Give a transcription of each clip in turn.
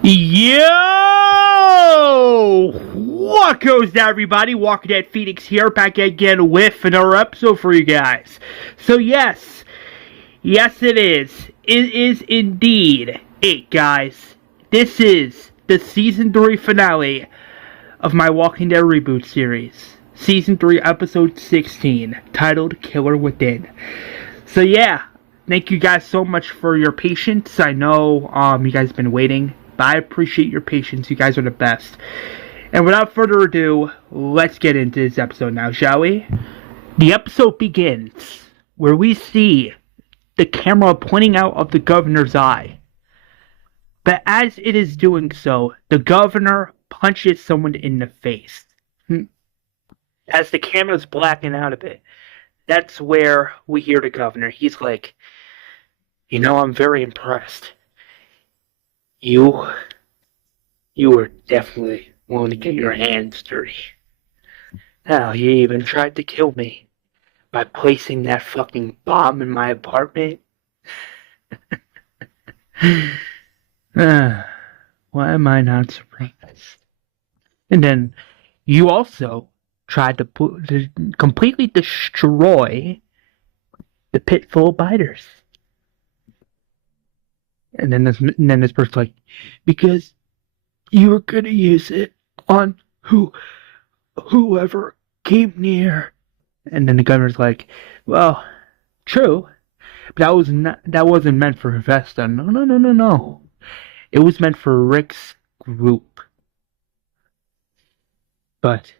Yo! What goes down, everybody? Walking Dead Phoenix here, back again with another episode for you guys. So yes, it is. It is indeed it, guys. This is the Season 3 finale of my Walking Dead Reboot series. Season 3, Episode 16, titled Killer Within. So yeah, thank you guys so much for your patience. I know you guys have been waiting, but I appreciate your patience. You guys are the best. And without further ado, let's get into this episode now, shall we? The episode begins where we see the camera pointing out of the governor's eye. But as it is doing so, the governor punches someone in the face. As the camera's blacking out a bit, that's where we hear the governor. He's like, you know, I'm very impressed. You were definitely willing to get your hands dirty. Hell, you even tried to kill me by placing that fucking bomb in my apartment. Why am I not surprised? And then you also tried to completely destroy the pit full of biters. And then this person's like, because you were gonna use it on whoever came near. And then the governor's like, well, true, but that wasn't meant for Avesta. No. It was meant for Rick's group. But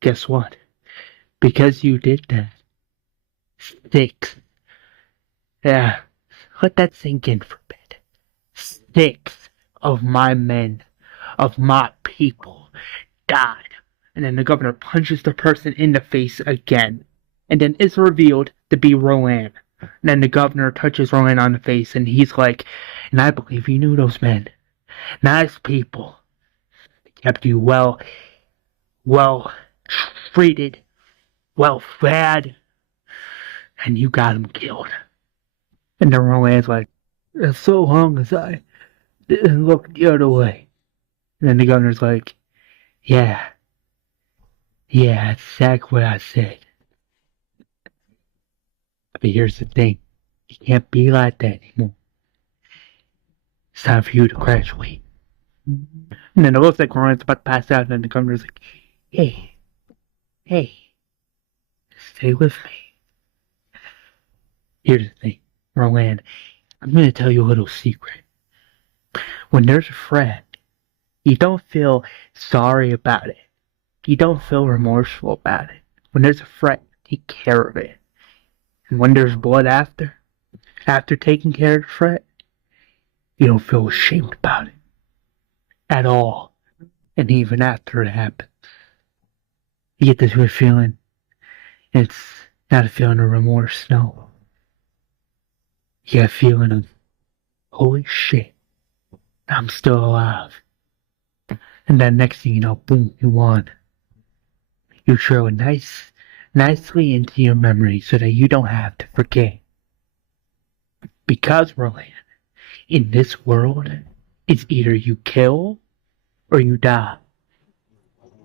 guess what? Because you did that, 6. Yeah, let that sink in for a bit. 6 of my men, of my people, died. And then the governor punches the person in the face again. And then it's revealed to be Rowan. And then the governor touches Rowan on the face and he's like, and I believe you knew those men. Nice people. They kept you well treated, well fed, and you got him killed. And then Rowan's like, as so long as I didn't look the other way. And then the governor's like, yeah, that's exactly what I said. But here's the thing, you can't be like that anymore. It's time for you to graduate. And then it looks like Rowan's about to pass out, and then the governor's like, hey, stay with me. Here's the thing, Rowan, I'm going to tell you a little secret. When there's a friend, you don't feel sorry about it. You don't feel remorseful about it. When there's a friend, take care of it. And when there's blood after taking care of the friend, you don't feel ashamed about it. At all. And even after it happens. You get this weird feeling. It's not a feeling of remorse, no. You get a feeling of, holy shit, I'm still alive. And then next thing you know, boom, you won. You throw it nicely into your memory so that you don't have to forget. Because, Rowan, in this world, it's either you kill or you die.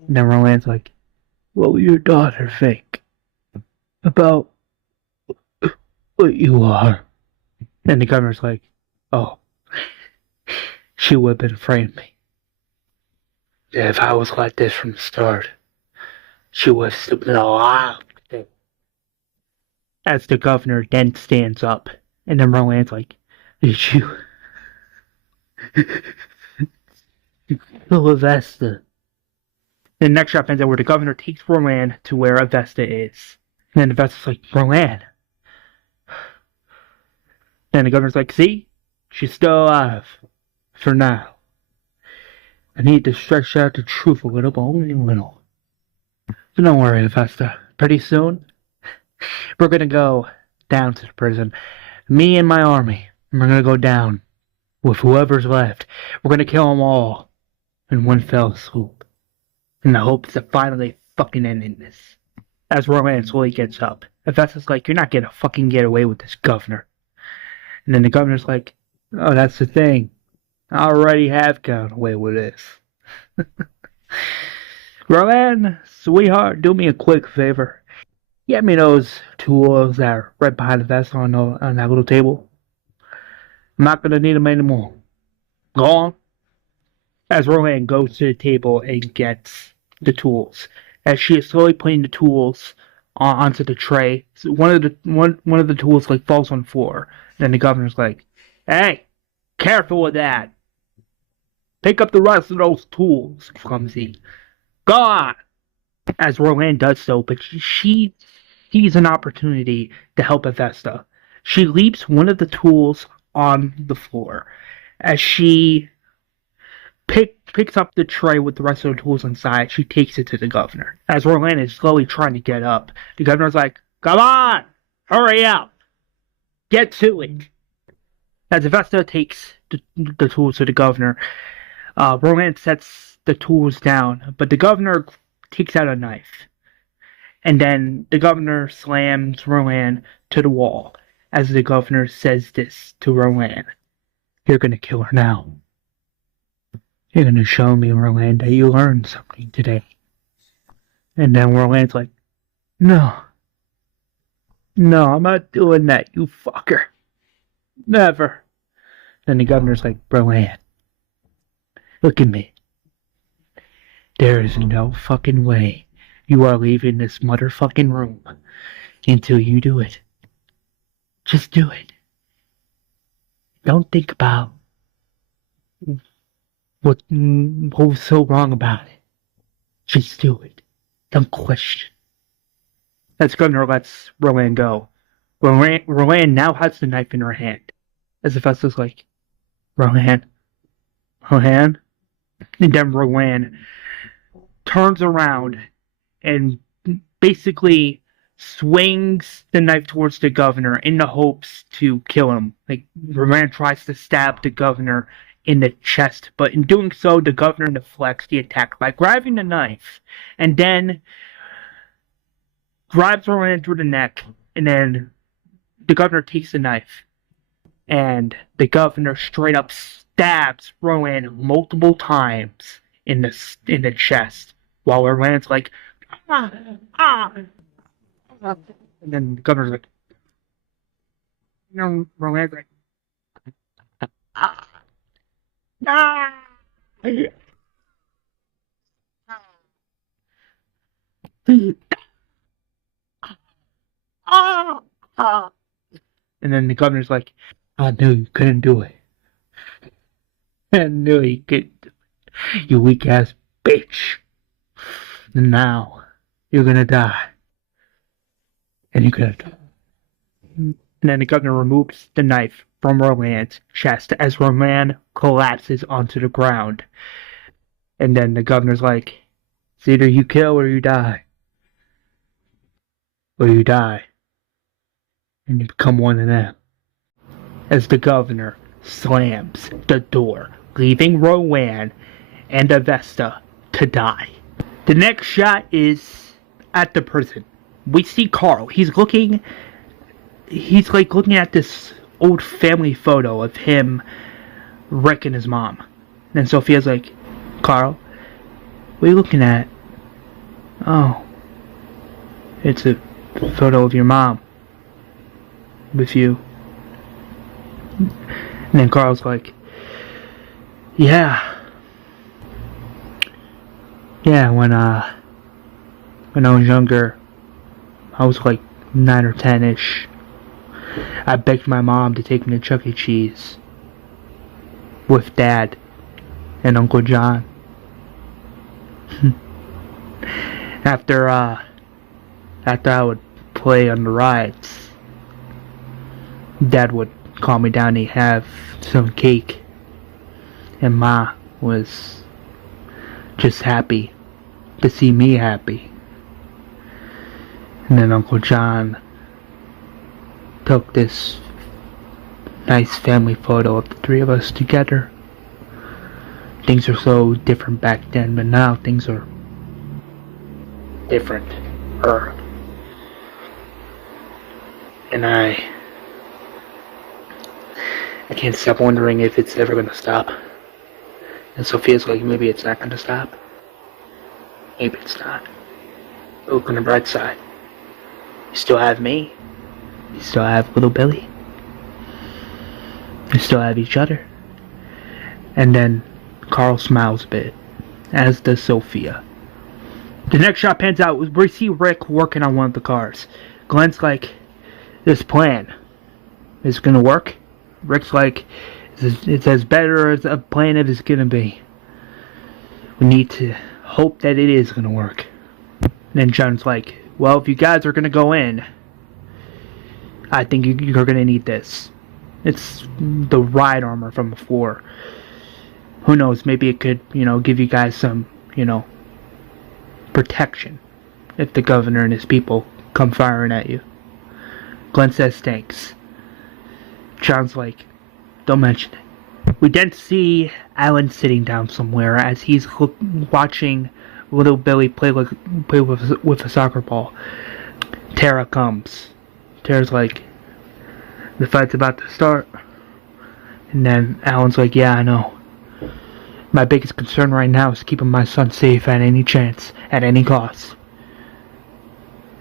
And then Rowan's like, what will your daughter think about what you are? And the governor's like, oh, she would have been afraid of me. If I was like this from the start, she would have still been alive. As the governor then stands up, and then Rowan's like, did you kill Avesta? The next shot ends out where the governor takes Rowan to where Avesta is. And then Avesta's like, Rowan. Then the governor's like, see? She's still alive. For now. I need to stretch out the truth a little, but only a little. So don't worry, Avesta. Pretty soon, we're gonna go down to the prison. Me and my army. And we're gonna go down with whoever's left. We're gonna kill them all in one fell swoop. In the hopes of finally fucking ending this. As Rowan slowly gets up, Avesta's like, you're not gonna fucking get away with this, governor. And then the governor's like, oh, that's the thing. I already have gone away with this. Rowan, sweetheart, do me a quick favor. Get me those tools that are right behind the vest on that little table. I'm not gonna need them anymore. Go on. As Rowan goes to the table and gets the tools, as she is slowly putting the tools onto the tray, so one of the tools like falls on the floor. Then the governor's like, "Hey, careful with that. Pick up the rest of those tools, clumsy. Go on." As Rowan does so, but she sees an opportunity to help Avesta. She leaps one of the tools on the floor. As she picks up the tray with the rest of the tools inside, she takes it to the governor. As Rowan is slowly trying to get up, the governor's like, "Come on! Hurry up! Get to it!" As Avesta takes the tools to the governor, Rowan sets the tools down, but the governor takes out a knife. And then the governor slams Rowan to the wall as the governor says this to Rowan. "You're gonna kill her now. You're gonna show me, Rowan, that you learned something today." And then Rowan's like, No, I'm not doing that, you fucker. Never." Then the governor's like, "Rowan, look at me. There is no fucking way you are leaving this motherfucking room until you do it. Just do it. Don't think about what was so wrong about it. Just do it. Don't question." As Governor lets Rowan go, Rowan now has the knife in her hand. As the Festus like, Rowan. And then Rowan turns around and basically swings the knife towards the governor in the hopes to kill him. Like, Rowan tries to stab the governor in the chest, but in doing so, the governor deflects the attack by grabbing the knife, and then grabs Rowan through the neck, and then the governor takes the knife, and the governor straight up stabs Rowan multiple times in the chest, while Rowan's like, "Ah, ah, ah." And then the governor's like, Rowan's like, "Ah, ah." And then the governor's like, "I knew you couldn't do it. I knew you couldn't do it, you weak ass bitch. And now you're gonna die. And you're gonna die." And then the governor removes the knife from Rowan's chest as Rowan collapses onto the ground. And then the governor's like, "It's either you kill or you die. Or you die. And you become one of them." As the governor slams the door, leaving Rowan and Avesta to die. The next shot is at the prison. We see Carl. He's looking at this old family photo of him, Rick, and his mom. And Sophia's like, "Carl, what are you looking at?" "Oh, it's a photo of your mom with you." And then Carl's like, Yeah, when I was younger, I was like 9 or 10-ish. I begged my mom to take me to Chuck E. Cheese with Dad and Uncle John. After I would play on the rides, Dad would call me down to have some cake, and Ma was just happy to see me happy. And then Uncle John took this nice family photo of the three of us together. Things are so different back then, but now things are different. And I can't stop wondering if it's ever gonna stop. And Sophia's like, maybe it's not gonna stop. Maybe it's not. Look on the bright side. You still have me. You still have little Billy. You still have each other. And then Carl smiles a bit, as does Sophia. The next shot pans out. We see Rick working on one of the cars. Glenn's like, this plan is gonna work. Rick's like, it's as better as a plan as it's gonna be. We need to hope that it is gonna work. And then John's like, well, if you guys are gonna go in, I think you're gonna need this. It's the ride armor from before. Who knows, maybe it could, give you guys some, protection if the governor and his people come firing at you. Glenn says thanks. John's like, don't mention it. We then see Alan sitting down somewhere as he's watching little Billy play with a soccer ball. Tara comes. Tara's like, the fight's about to start. And then Alan's like, yeah, I know. My biggest concern right now is keeping my son safe at any chance, at any cost.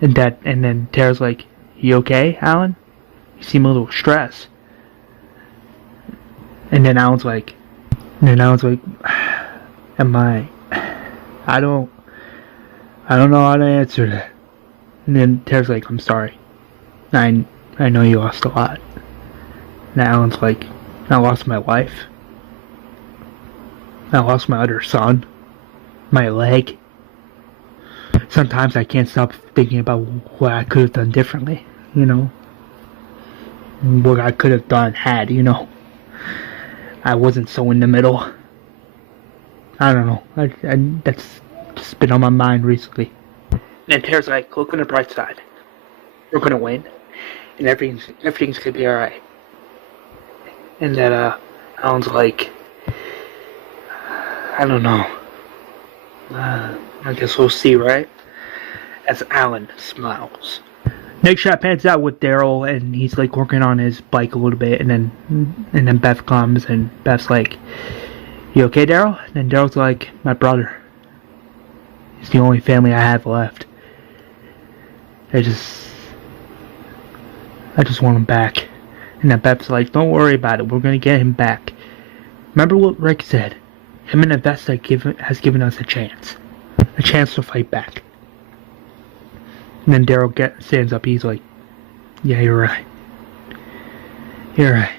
And then Tara's like, you okay, Alan? You seem a little stressed. And then Alan's like, am I? I don't know how to answer that. And then Tara's like, I'm sorry. I know you lost a lot. And Alan's like, I lost my wife. I lost my other son. My leg. Sometimes I can't stop thinking about what I could have done differently, What I could have done had, I wasn't so in the middle. I don't know. That's just been on my mind recently. And Tara's like, look on the bright side. We're gonna win. And everything's gonna be alright. And then, Alan's like, I don't know. I guess we'll see, right? As Alan smiles. Next shot pans out with Daryl, and he's like working on his bike a little bit, and then Beth comes, and Beth's like, "You okay, Daryl?" And then Daryl's like, "My brother. He's the only family I have left. I just want him back." And then Beth's like, "Don't worry about it. We're gonna get him back. Remember what Rick said? Him and Avesta has given us a chance to fight back." And then Daryl stands up. He's like, "Yeah, you're right. You're right."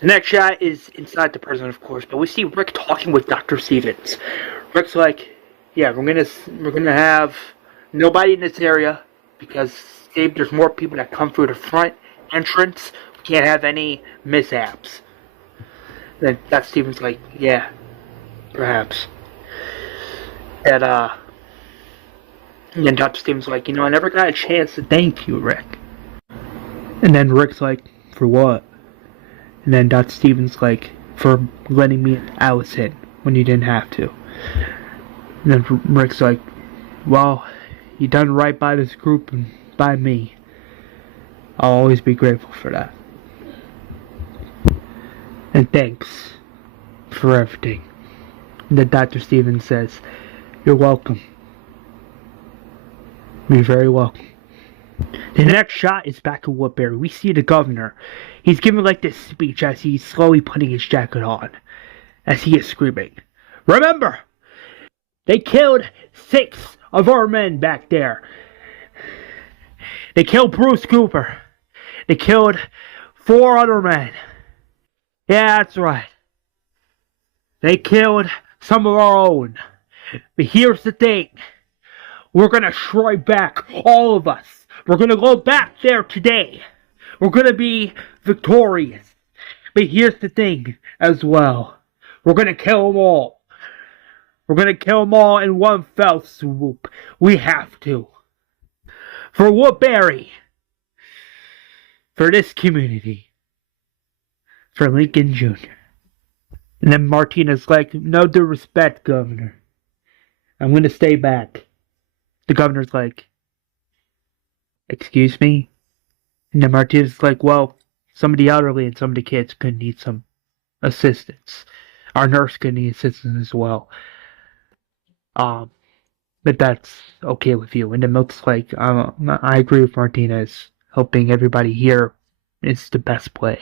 The next shot is inside the prison, of course, but we see Rick talking with Dr. Stevens. Rick's like, "Yeah, we're gonna have nobody in this area because there's more people that come through the front entrance. We can't have any mishaps." Then Dr. Stevens like, "Yeah, perhaps." And then Dr. Stevens like, "I never got a chance to thank you, Rick." And then Rick's like, "For what?" And then Dr. Stevens like, "For letting me and Alice in when you didn't have to." And then Rick's like, "Well, you done right by this group and by me. I'll always be grateful for that. And thanks for everything." And then Dr. Stevens says, "You're welcome. You're very welcome." The next shot is back at Woodbury. We see the governor. He's giving like this speech as he's slowly putting his jacket on. As he is screaming, "Remember, they killed 6 of our men back there. They killed Bruce Cooper. They killed 4 other men. Yeah, that's right. They killed some of our own. But here's the thing. We're gonna strike back, all of us. We're gonna go back there today. We're gonna be victorious. But here's the thing as well. We're gonna kill them all. We're gonna kill them all in one fell swoop. We have to. For Woodbury. For this community. For Lincoln Jr." And then Martinez like, "No due respect, Governor. I'm gonna stay back." The governor's like, "Excuse me?" And then Martinez is like, "Well, some of the elderly and some of the kids could need some assistance. Our nurse can need assistance as well. But that's okay with you. And then Milt's like, I agree with Martinez. Helping everybody here is the best play.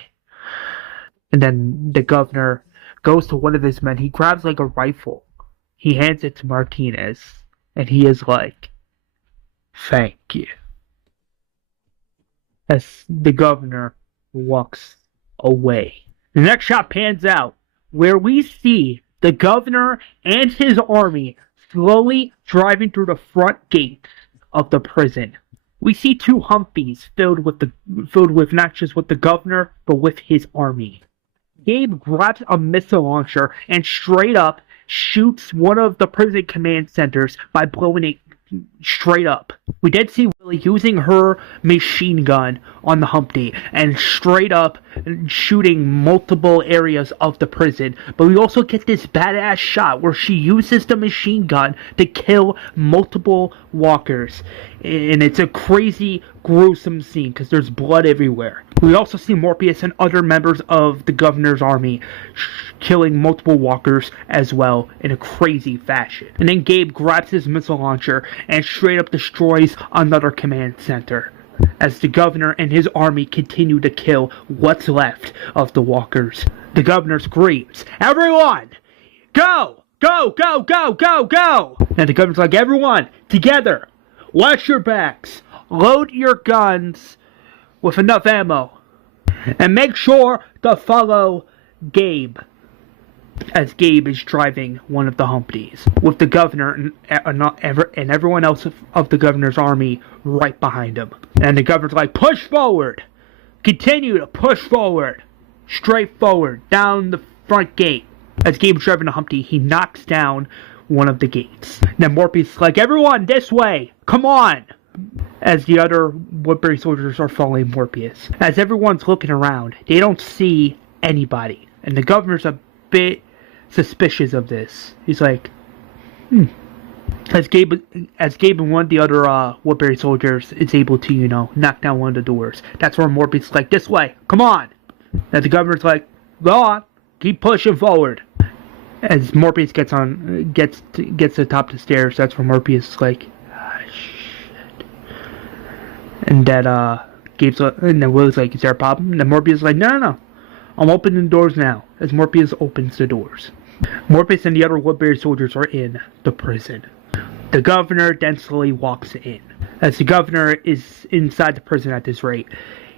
And then the governor goes to one of his men. He grabs like a rifle. He hands it to Martinez. And he is like, thank you. As the governor walks away. The next shot pans out where we see the governor and his army slowly driving through the front gates of the prison. We see two Humvees filled with not just with the governor, but with his army. Gabe grabs a missile launcher and straight up shoots one of the prison command centers by blowing it straight up. We did see Willie using her machine gun on the Humpty and straight up shooting multiple areas of the prison. But we also get this badass shot where she uses the machine gun to kill multiple walkers. And it's a crazy, gruesome scene because there's blood everywhere. We also see Morbius and other members of the governor's army killing multiple walkers as well in a crazy fashion. And then Gabe grabs his missile launcher and straight up destroys another command center as the governor and his army continue to kill what's left of the walkers. The governor screams, "Everyone, go! Go, go, go, go, go!" And the governor's like, "Everyone, together, watch your backs, load your guns with enough ammo, and make sure to follow Gabe," as Gabe is driving one of the Humvees, with the governor and everyone else of the governor's army right behind him. And the governor's like, "Push forward! Continue to push forward! Straight forward, down the front gate." As Gabe's driving the Humvee, he knocks down one of the gates. Then Morbius is like, "Everyone, this way! Come on!" As the other Woodbury soldiers are following Morbius. As everyone's looking around, they don't see anybody. And the governor's a bit suspicious of this. He's like, As Gabe and one of the other Woodbury soldiers is able to, knock down one of the doors. That's where Morbius is like, "This way, come on!" And the governor's like, "Go on, keep pushing forward." As Morbius gets to the top of the stairs, that's where Morbius is like, shit. And that Gabe's and then Will's like, "Is there a problem?" And then Morbius is like, No. I'm opening the doors now." As Morbius opens the doors. Morbius and the other Woodbury soldiers are in the prison. The governor then slowly walks in. As the governor is inside the prison at this rate,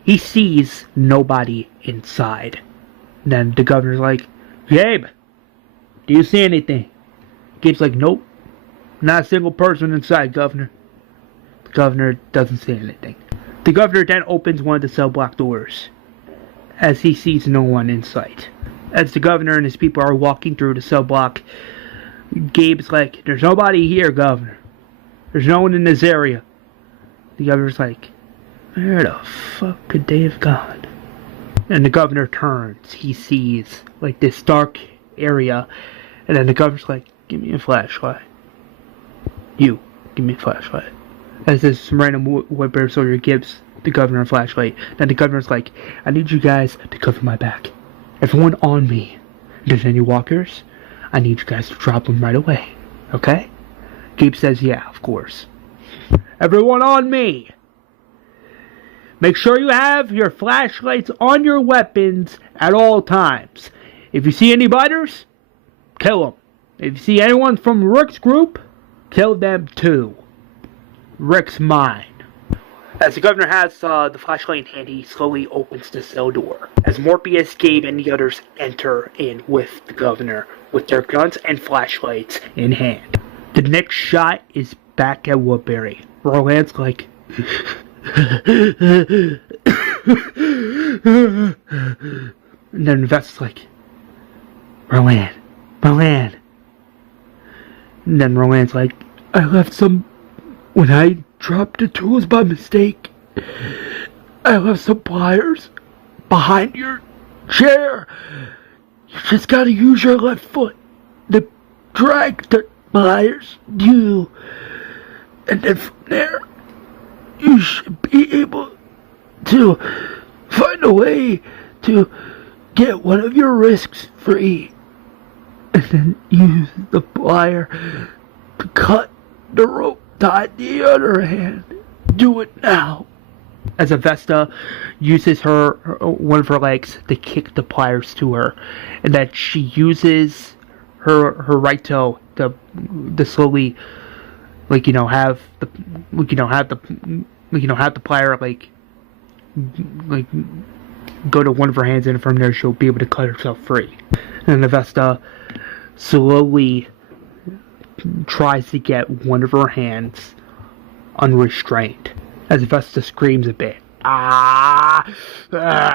he sees nobody inside. Then the governor's like, "Gabe, do you see anything?" Gabe's like, "Nope, not a single person inside, Governor." The governor doesn't say anything. The governor then opens one of the cell block doors, as he sees no one in sight. As the governor and his people are walking through the cell block, Gabe's like, "There's nobody here, Governor. There's no one in this area." The governor's like, "Where the fuck could they have gone?" And the governor turns. He sees like this dark area, and then the governor's like, "Give me a flashlight. You, give me a flashlight." As this random Woodbury soldier gives the governor a flashlight, then the governor's like, "I need you guys to cover my back. Everyone on me. If there's any walkers, I need you guys to drop them right away. Okay?" Gabe says, "Yeah, of course." "Everyone on me. Make sure you have your flashlights on your weapons at all times. If you see any biters, kill them. If you see anyone from Rick's group, kill them too. Rick's mine." As the governor has the flashlight in hand, he slowly opens the cell door. As Morbius, Gabe, and the others enter in with the governor, with their guns and flashlights in hand. The next shot is back at Woodbury. Rowan's like, and then Vest's like, Rowan. And then Rowan's like, "I left some, when I dropped the tools by mistake, I left some pliers behind your chair. You just gotta use your left foot to drag the pliers to, and then from there, you should be able to find a way to get one of your wrists free. and then use the plier to cut the rope tied the other hand. Do it now. As Avesta uses one of her legs to kick the pliers to her, and that she uses her right toe to slowly, have the plier go to one of her hands, and from there she'll be able to cut herself free. And Avesta slowly tries to get one of her hands unrestrained. As Avesta screams a bit. Ah! Ah!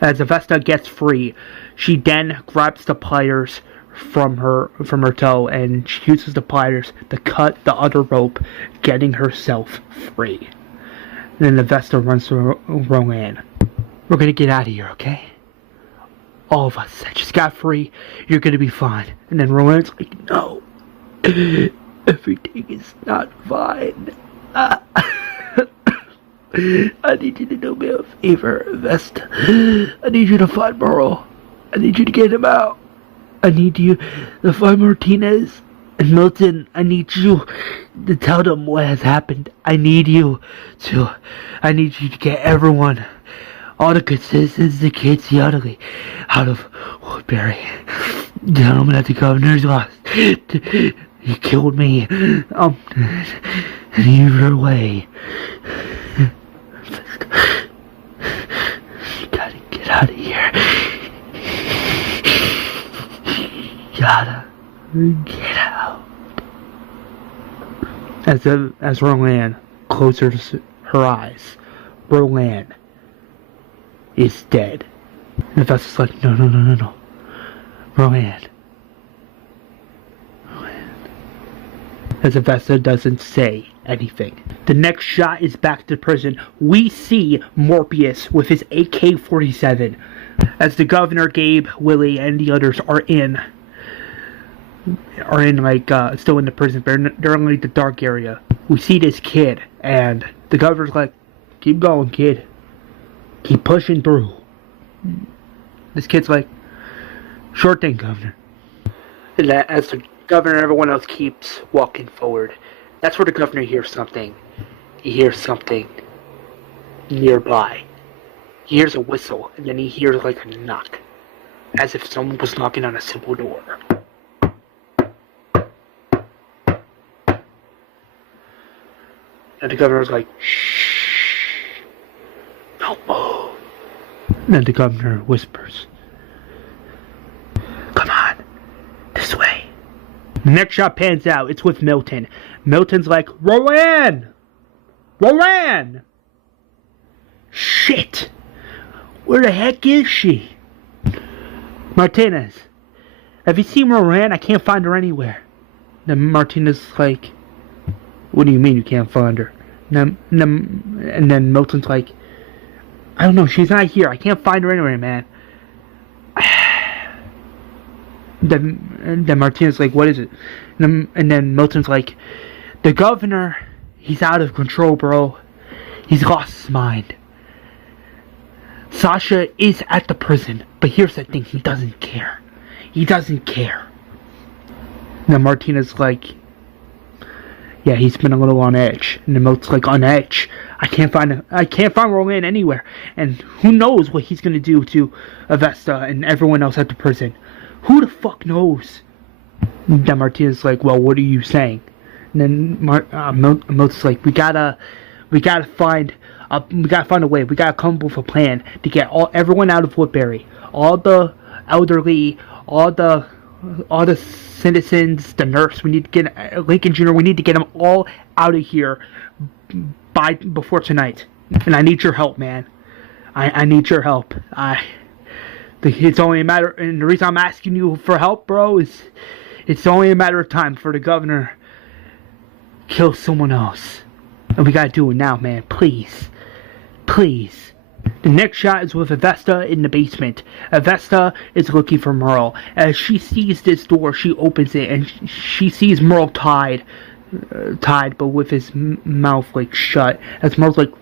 As Avesta gets free, she then grabs the pliers from her toe, and she uses the pliers to cut the other rope, getting herself free. Then Avesta runs to Rowan. We're gonna get out of here, okay? All of us. I just got free. You're gonna be fine. And then Rowan's like, no. Everything is not fine. I need you to do me a favor, Avesta. I need you to find Merle. I need you to get him out. I need you to find Martinez and Milton. I need you to tell them what has happened. I need you to get everyone, all the good citizens, the kids, the elderly, out of Woodbury. Gentlemen at the governor's lost. He killed me. And he ran away. You gotta get out of here. You gotta get out. As Rowan closes her eyes, Rowan is dead. And the vessel's like, no. Rowan. As Avesta doesn't say anything. The next shot is back to prison. We see Morbius with his AK-47 as the governor, Gabe, Willie, and the others are still in the prison. They're in the dark area. We see this kid, and the governor's like, keep going, kid. Keep pushing through. This kid's like, sure thing, governor. And as the governor and everyone else keeps walking forward, that's where the governor hears something. He hears something nearby. He hears a whistle, and then he hears like a knock, as if someone was knocking on a simple door. And the governor's like, shh, don't move. And then the governor whispers, come on, this way. The next shot pans out. It's with Milton. Milton's like, Rowan! Shit! Where the heck is she? Martinez, have you seen Rowan? I can't find her anywhere. Then Martinez is like, what do you mean you can't find her? And then Milton's like, I don't know, she's not here. I can't find her anywhere, man. Then Martinez like, what is it? And then Milton's like, the governor, he's out of control, bro. He's lost his mind. Sasha is at the prison, but here's the thing, he doesn't care. And then Martinez like, yeah, he's been a little on edge. And then Milton's like, on edge? I can't find Rowan anywhere. And who knows what he's gonna do to Avesta and everyone else at the prison. Who the fuck knows? And then Martinez is like, well, what are you saying? And then Milton's like, we gotta find a way. We gotta come up with a plan to get everyone out of Woodbury. All the elderly, all the citizens, the nurse. We need to get Lincoln Jr. We need to get them all out of here before tonight. And I need your help, man. I need your help. It's only a matter, and the reason I'm asking you for help, bro, is it's only a matter of time for the governor kill someone else. And we gotta do it now, man. Please. The next shot is with Avesta in the basement. Avesta is looking for Merle. As she sees this door, she opens it, and she sees Merle tied, but with his mouth like shut. As Merle's like,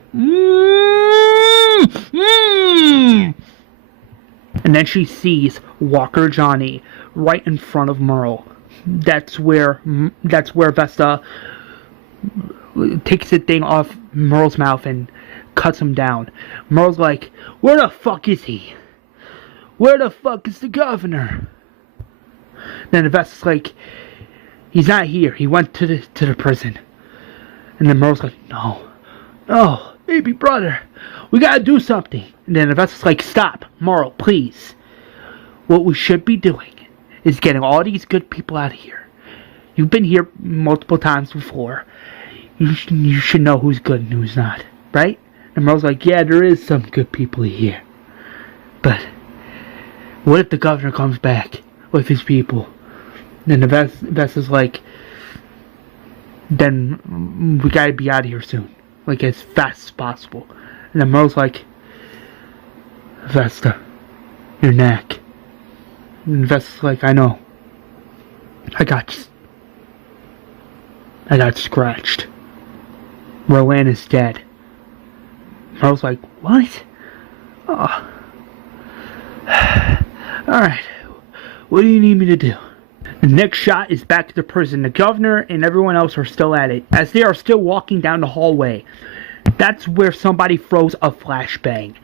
And then she sees Walker Johnny right in front of Merle. That's where Vesta takes the thing off Merle's mouth and cuts him down. Merle's like, where the fuck is he? Where the fuck is the governor? Then Vesta's like, he's not here. He went to the prison. And then Merle's like, no, baby brother, we gotta do something. And then Vesta's like, stop, Merle, please. What we should be doing is getting all these good people out of here. You've been here multiple times before. You should know who's good and who's not, right? And Merle's like, yeah, there is some good people here. But what if the governor comes back with his people? Then the Vesta's like, then we gotta be out of here soon. Like, as fast as possible. And then Merle's like, Vesta, your neck. And Vesta's like, I know. I got scratched. Rowan is dead. Merle's like, what? Oh. Alright. What do you need me to do? The next shot is back to the prison. The governor and everyone else are still at it. As they are still walking down the hallway, that's where somebody throws a flashbang.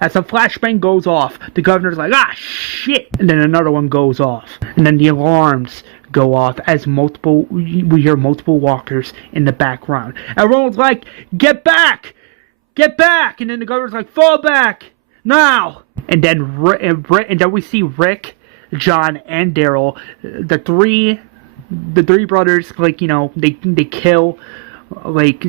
As a flashbang goes off, the governor's like, ah, shit! And then another one goes off. And then the alarms go off as we hear multiple walkers in the background. Everyone's like, get back! Get back! And then the governor's like, fall back! Now! And then we see Rick, John, and Daryl, the three brothers, like, you know, they kill, like,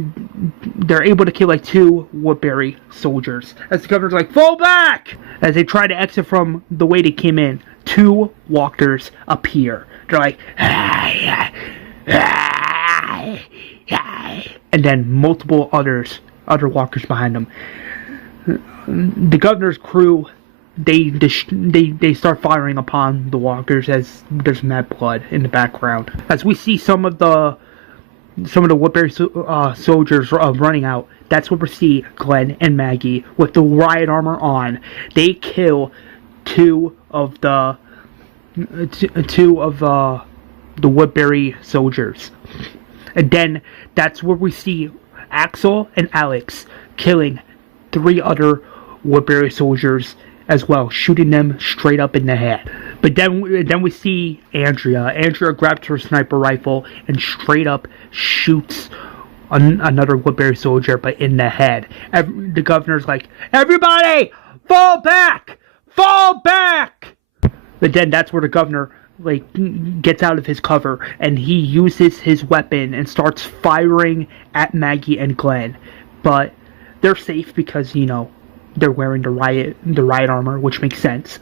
they're able to kill, like, 2 Woodbury soldiers. As the governor's like, fall back! As they try to exit from the way they came in, 2 walkers appear. They're like, and then multiple other walkers behind them. The governor's crew, they start firing upon the walkers as there's mad blood in the background. As we see some of the Woodbury soldiers running out, that's where we see Glenn and Maggie with the riot armor on. They kill 2 of the Woodbury soldiers. And then that's where we see Axel and Alex killing 3 other Woodbury soldiers as well, shooting them straight up in the head. But then we see Andrea. Andrea grabs her sniper rifle and straight up shoots another Woodbury soldier, but in the head. The governor's like, everybody, fall back! Fall back! But then that's where the governor, like, gets out of his cover, and he uses his weapon and starts firing at Maggie and Glenn. But they're safe because, you know, they're wearing the riot armor, which makes sense.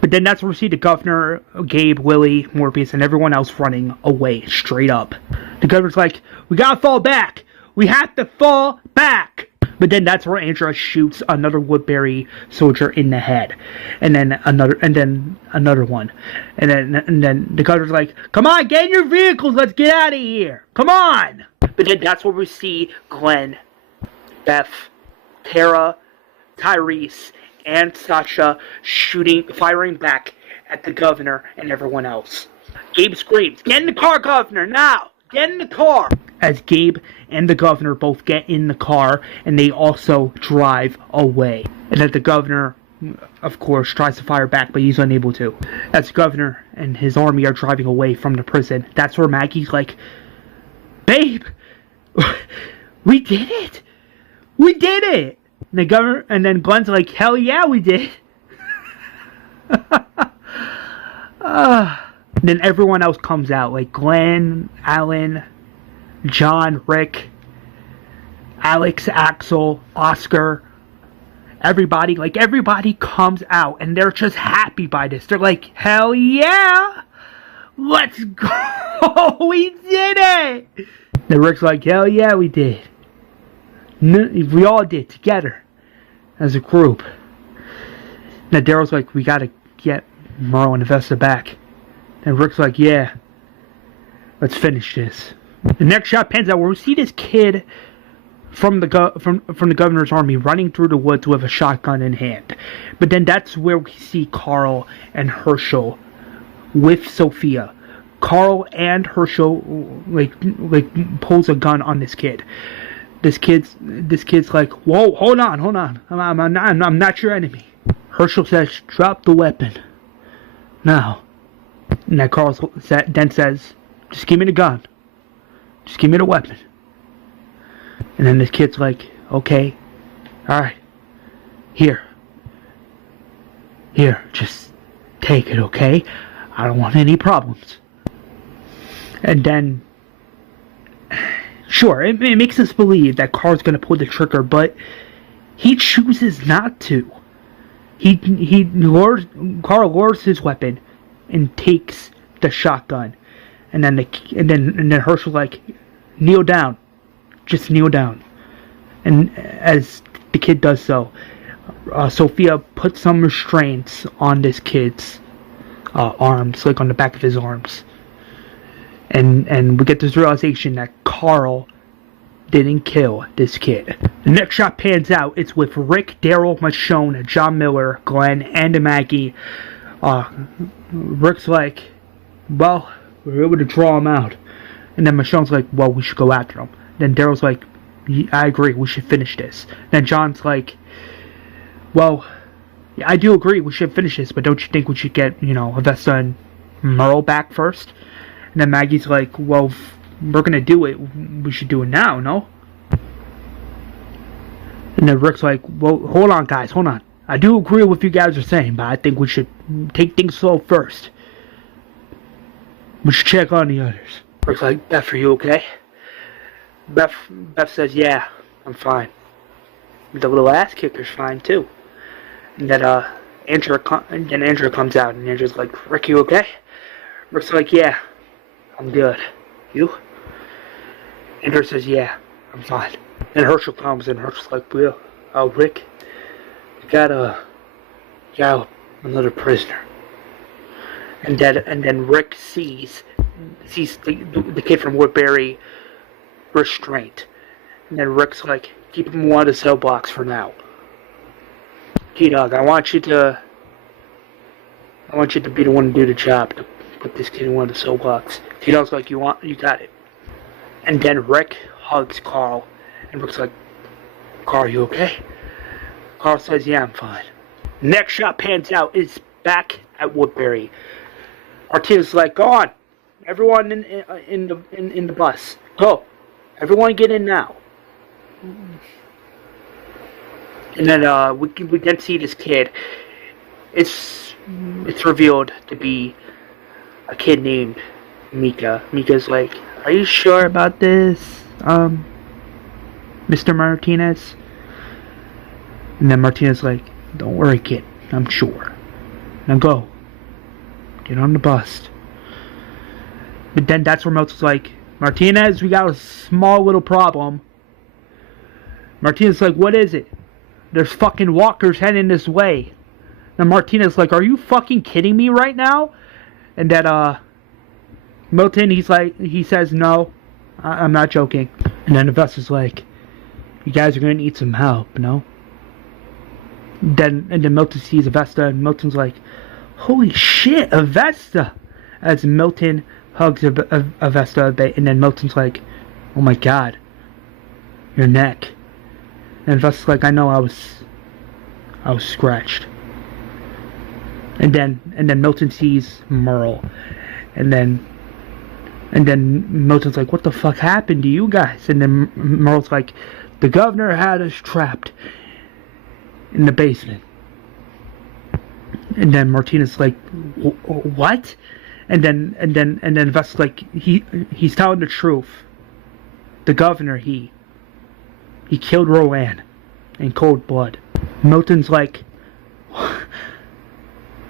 But then that's where we see the governor, Gabe, Willie, Morbius, and everyone else running away straight up. The governor's like, we gotta fall back! We have to fall back! But then that's where Andrea shoots another Woodbury soldier in the head. And then another one. And then the governor's like, come on, get in your vehicles, let's get out of here! Come on! But then that's where we see Glenn, Beth, Tara, Tyrese, and Sasha firing back at the governor and everyone else. Gabe screams, get in the car, governor, now! Get in the car! As Gabe and the governor both get in the car, and they also drive away. And then the governor, of course, tries to fire back, but he's unable to. As the governor and his army are driving away from the prison, that's where Maggie's like, babe, we did it! We did it! And then Glenn's like, hell yeah, we did! Then everyone else comes out, like Glenn, Alan, John, Rick, Alex, Axel, Oscar, everybody comes out, and they're just happy by this. They're like, hell yeah! Let's go! We did it! And Rick's like, hell yeah, we did. We all did, together, as a group. Now Daryl's like, we gotta get Merle and Avesta back. And Rick's like, yeah, let's finish this. The next shot pans out where we see this kid from the governor's army running through the woods with a shotgun in hand. But then that's where we see Carl and Herschel with Sophia. Carl and Herschel like pulls a gun on this kid. This kid's like, whoa, hold on. I'm not your enemy. Herschel says, drop the weapon. Now. And then Carl then says, just give me the gun. Just give me the weapon. And then this kid's like, okay, alright. Here, just take it, okay? I don't want any problems. And then, sure, it makes us believe that Carl's gonna pull the trigger, but he chooses not to. Carl lowers his weapon and takes the shotgun. And then Herschel's like, kneel down. Just kneel down. And as the kid does so, Sophia puts some restraints on this kid's arms, like on the back of his arms. And we get this realization that Carl didn't kill this kid. The next shot pans out. It's with Rick, Daryl, Michonne, John Miller, Glenn, and Maggie. Rick's like, well, we were able to draw him out. And then Michonne's like, well, we should go after him. Then Daryl's like, I agree, we should finish this. Then John's like, well, yeah, I do agree, we should finish this, but don't you think we should get, Avesta and Merle back first? And then Maggie's like, well, if we're gonna do it, we should do it now, no? And then Rick's like, well, hold on, guys, hold on. I do agree with what you guys are saying, but I think we should take things slow first. We should check on the others. Rick's like, Beth, are you okay? Beth says, yeah, I'm fine. The little ass kicker's fine too. And then Andrew comes out, and Andrew's like, Rick, you okay? Rick's like, yeah, I'm good. You? Andrew says, yeah, I'm fine. And Herschel comes, and Herschel's like, well, Rick, you got another prisoner. And then Rick sees the kid from Woodbury restraint. And then Rick's like, keep him in one of the cell blocks for now. T-Dog, I want you to be the one to do the job, to put this kid in one of the cell blocks. T-Dog's like, you got it. And then Rick hugs Carl, and Rick's like, Carl, you okay? Carl says, yeah, I'm fine. Next shot pans out, is back at Woodbury. Martinez is like, go on, everyone in the bus, go. Everyone get in now. And then we then see this kid. It's revealed to be a kid named Mika. Mika's like, are you sure about this, Mr. Martinez? And then Martinez's like, don't worry, kid, I'm sure. Now go. Get on the bus. But then that's where Meltzer's like, Martinez, we got a small little problem. Martinez's like, what is it? There's fucking walkers heading this way. And Martinez's like, are you fucking kidding me right now? And then, Milton, he says, no, I'm not joking. And then Avesta's like, you guys are gonna need some help, no? And then Milton sees Avesta, and Milton's like, holy shit, Avesta! As Milton hugs Avesta, and then Milton's like, oh my god, your neck. And Avesta's like, I know, I was scratched. And then Milton sees Merle, and then Milton's like, what the fuck happened to you guys? And then Merle's like, the governor had us trapped in the basement. And then Martinez like, what? And then Vest's like, he's telling the truth. The governor, he killed Rowan in cold blood. Milton's like,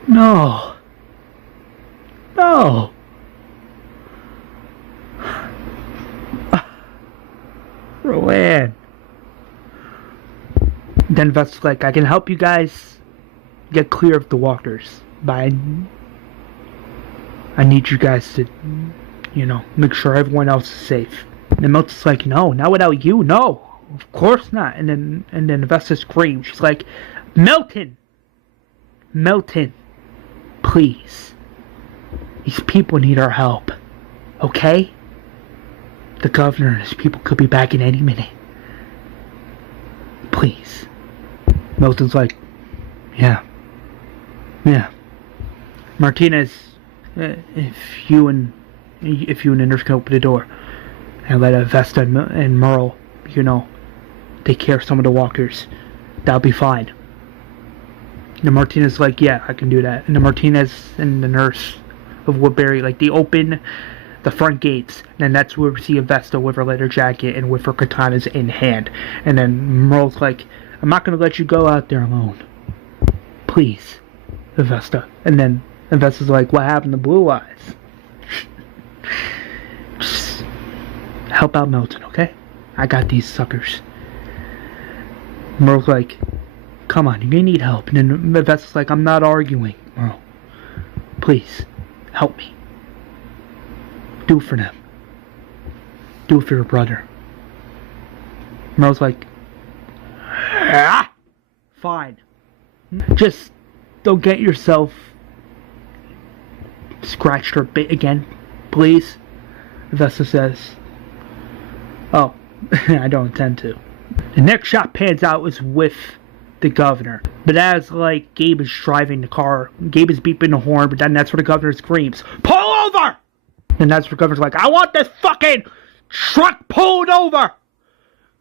no. Rowan. Then Vest's like, I can help you guys get clear of the walkers, but I need you guys to, make sure everyone else is safe. And Milton's like, no, not without you, no. of course not. And then Avesta screams. She's like, Milton, please. These people need our help. Okay? The governor and his people could be back in any minute. Please. Milton's like, yeah. Martinez, if you and the nurse can open the door and let Avesta and Merle, take care of some of the walkers, that'll be fine. And Martinez is like, yeah, I can do that. And the Martinez and the nurse of Woodbury, like, they open the front gates, and then that's where we see Avesta with her leather jacket and with her katanas in hand. And then Merle's like, I'm not going to let you go out there alone. Please, Avesta. And then Avesta's like, what happened to Blue Eyes? Just help out Milton, okay? I got these suckers. Merle's like, come on, you're gonna need help. And then Avesta's like, I'm not arguing, Merle. Please, help me. Do it for them. Do it for your brother. Merle's like, fine. Just don't get yourself scratched or bit again, please. Avesta says, oh, I don't intend to. The next shot pans out is with the governor. But as, like, Gabe is driving the car, Gabe is beeping the horn, but then that's where the governor screams, pull over! And that's where the governor's like, I want this fucking truck pulled over!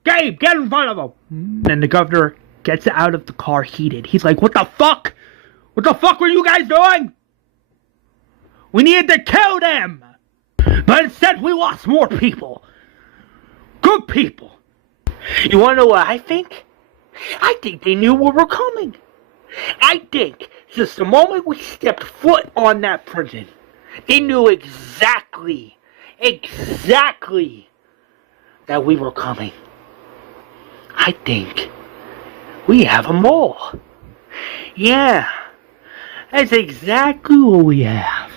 Gabe, get in front of him! And the governor gets out of the car heated. He's like, what the fuck? What the fuck were you guys doing? We needed to kill them! But instead we lost more people. Good people. You wanna know what I think? I think they knew we were coming. I think since the moment we stepped foot on that prison, they knew exactly that we were coming. I think we have them all. Yeah, that's exactly what we have.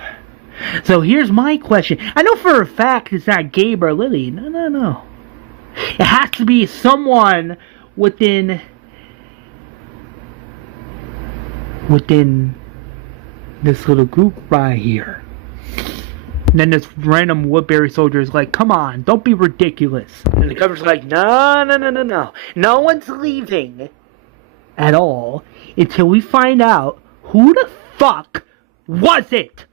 So here's my question. I know for a fact it's not Gabe or Lily. No. It has to be someone within this little group right here. And then this random Woodbury soldier is like, come on, don't be ridiculous. And the governor's like, no. No one's leaving at all until we find out who the fuck was it.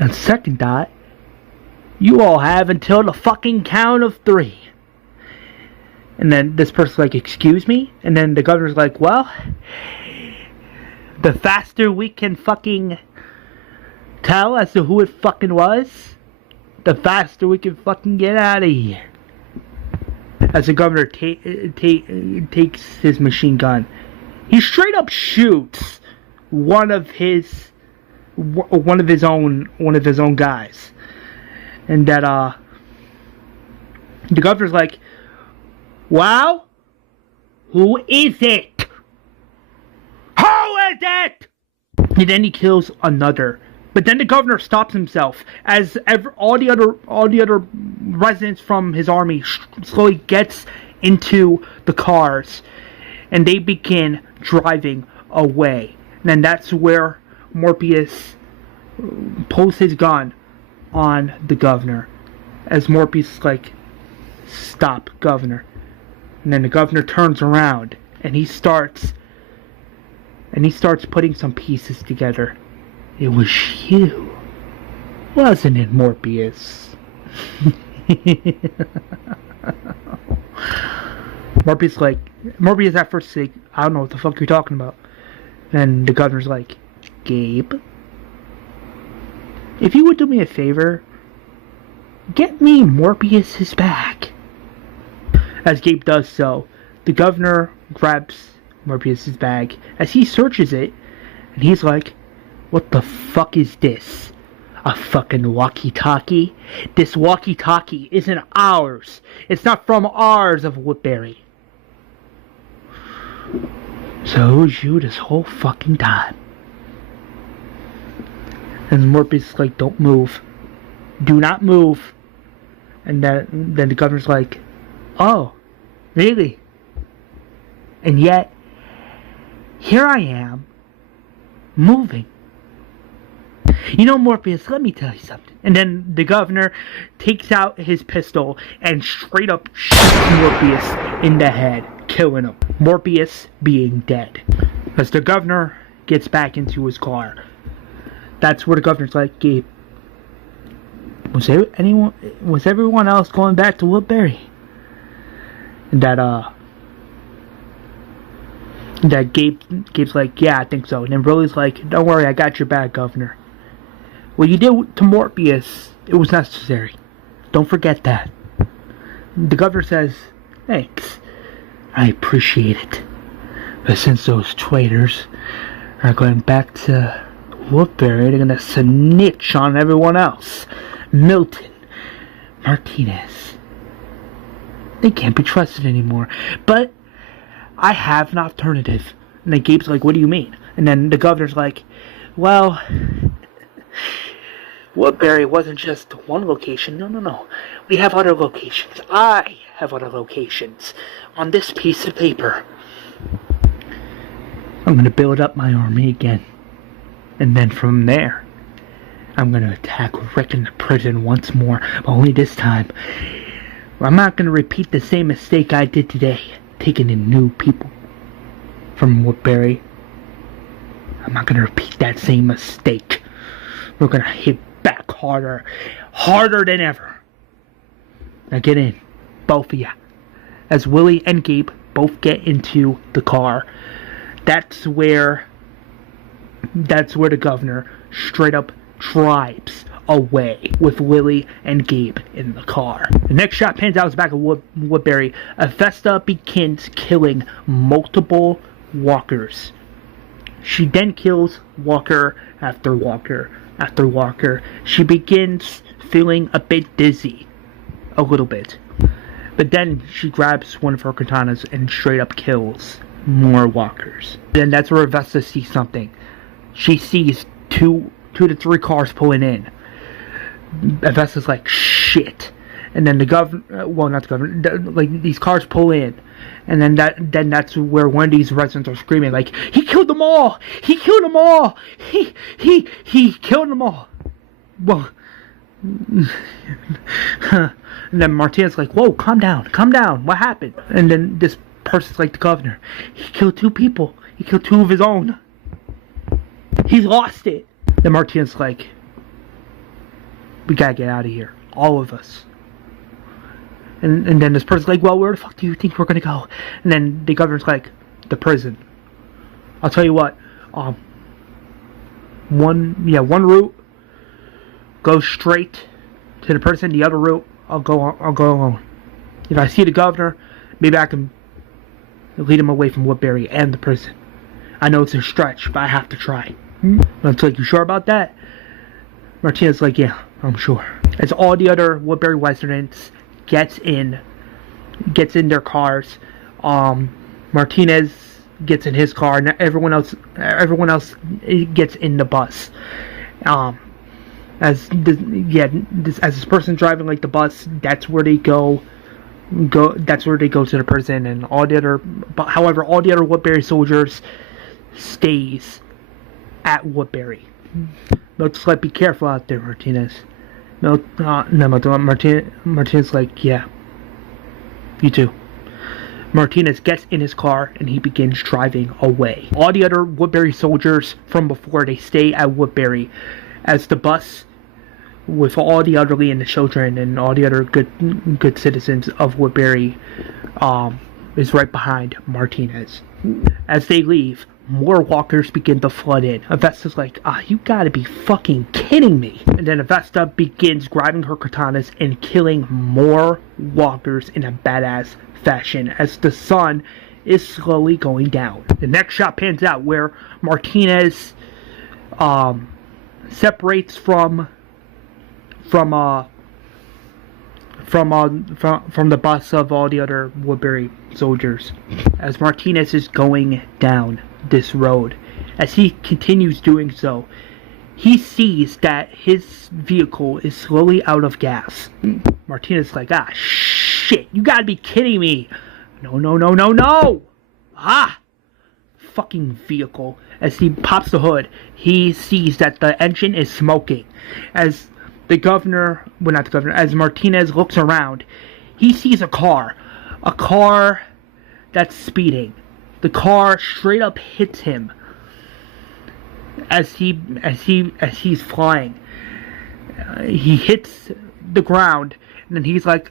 And second thought, you all have until the fucking count of 3. And then this person's like, excuse me? And then the governor's like, well, the faster we can fucking tell as to who it fucking was, the faster we can fucking get out of here. As the governor takes his machine gun, he straight up shoots one of his own guys. And that the governor's like, wow, who is it? Who is it? And then he kills another. But then the governor stops himself as all the other residents from his army slowly gets into the cars, and they begin driving away. And then that's where Morbius pulls his gun on the governor, as Morbius is like, stop, governor. And then the governor turns around and he starts putting some pieces together. It was you, wasn't it, Morbius? Morbius at first is like, I don't know what the fuck you're talking about. Then the governor's like, Gabe, if you would do me a favor, get me Morbius's bag. As Gabe does so, the governor grabs Morbius's bag as he searches it, and he's like, what the fuck is this? A fucking walkie-talkie? This walkie-talkie isn't ours. It's not from ours of Woodbury. So it was you this whole fucking time. And Morbius is like, don't move. Do not move. And then the governor's like, oh, Really? And yet, here I am, moving. You know, Morbius, let me tell you something. And then the governor takes out his pistol and straight up shoots Morbius in the head, killing him. Morbius being dead. As the governor gets back into his car, that's where the governor's like, Gabe, was everyone else going back to Woodbury? And that Gabe's like, yeah, I think so. And then Riley's like, don't worry, I got your back, Governor. What you did to Morbius, it was necessary. Don't forget that. The governor says, thanks. I appreciate it. But since those traitors are going back to Woodbury, they're gonna snitch on everyone else. Milton, Martinez. They can't be trusted anymore. But I have an alternative. And then Gabe's like, what do you mean? And then the governor's like, well, Woodbury wasn't just one location. No. We have other locations. I have other locations. On this piece of paper. I'm going to build up my army again. And then from there, I'm going to attack Rick in the prison once more. But only this time, I'm not going to repeat the same mistake I did today. Taking in new people from Woodbury. I'm not going to repeat that same mistake. We're going to hit back harder than ever. Now get in, both of you. As Willie and Gabe both get into the car, that's where the governor straight up drives away with Willie and Gabe in the car. The next shot pans out is back at Woodbury. Avesta begins killing multiple walkers. She then kills walker after walker after walker. She begins feeling a bit dizzy. A little bit. But then she grabs one of her katanas and straight up kills more walkers. Then that's where Avesta sees something. She sees two to three cars pulling in. Avesta's like, shit. And then the governor, well, not the governor, like these cars pull in. And then that's where one of these residents are screaming like, he killed them all! He killed them all! He killed them all! Well, and then Martinez like, whoa, calm down, what happened? And then this person's like, the governor, he killed two people. He killed two of his own. He's lost it. Then Martinez like, we gotta get out of here. All of us. And then this person's like, well, where the fuck do you think we're gonna go? And then the governor's like, the prison. I'll tell you what, one route, go straight to the prison. The other route, I'll go alone. If I see the governor, maybe I can lead him away from Woodbury and the prison. I know it's a stretch, but I have to try. And it's like, you sure about that? Martinez's like, yeah, I'm sure. As all the other Woodbury residents gets in their cars, Martinez gets in his car, and everyone else gets in the bus. As this person driving like the bus, that's where they go. That's where they go to the prison, and all the other Woodbury soldiers stays at Woodbury. No, just like, be careful out there, Martinez. No, Martinez like, yeah, you too. Martinez gets in his car and he begins driving away. All the other Woodbury soldiers from before, they stay at Woodbury, as the bus with all the elderly and the children and all the other good citizens of Woodbury is right behind Martinez. As they leave, more walkers begin to flood in. Avesta's like, you gotta be fucking kidding me. And then Avesta begins grabbing her katanas and killing more walkers in a badass fashion as the sun is slowly going down. The next shot pans out where Martinez separates from the bus of all the other Woodbury soldiers. As Martinez is going down this road, as he continues doing so, he sees that his vehicle is slowly out of gas. Martinez is like, shit, you gotta be kidding me. No, no, no, no, no! Ah! Fucking vehicle. As he pops the hood, he sees that the engine is smoking. As the governor, well, not the governor, as Martinez looks around, he sees a car that's speeding. The car straight up hits him as he's flying. He hits the ground, and then he's like,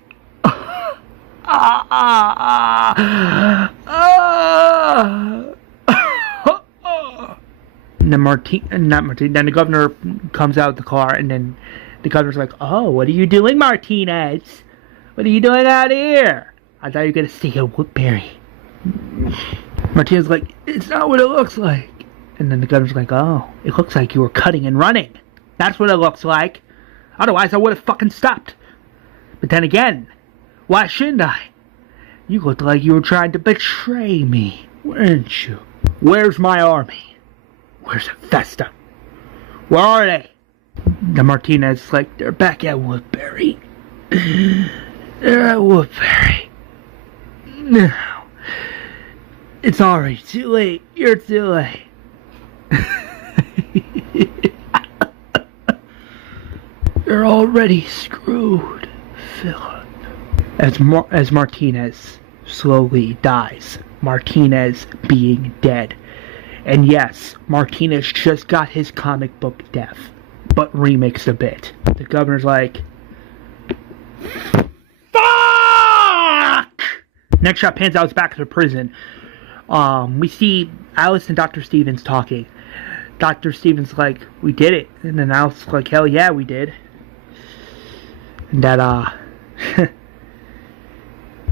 And then the governor comes out of the car, and then the governor's like, "Oh, what are you doing, Martinez? What are you doing out here? I thought you were gonna steal a Woodbury." Martinez's like, "It's not what it looks like." And then the governor's like, "Oh, it looks like you were cutting and running. That's what it looks like. Otherwise, I would have fucking stopped. But then again, why shouldn't I? You looked like you were trying to betray me, weren't you? Where's my army? Where's Avesta? Where are they?" The Martinez is like, "They're back at Woodbury. They're at Woodbury. No. It's already too late. You're too late." "You're already screwed, Philip." As Martinez slowly dies. Martinez being dead. And yes, Martinez just got his comic book death, but remixed a bit. The governor's like, "Fuck!" Next shot pans out, it's back to the prison. We see Alice and Dr. Stevens talking. Dr. Stevens like, "We did it." And then Alice is like, "Hell yeah, we did." And that,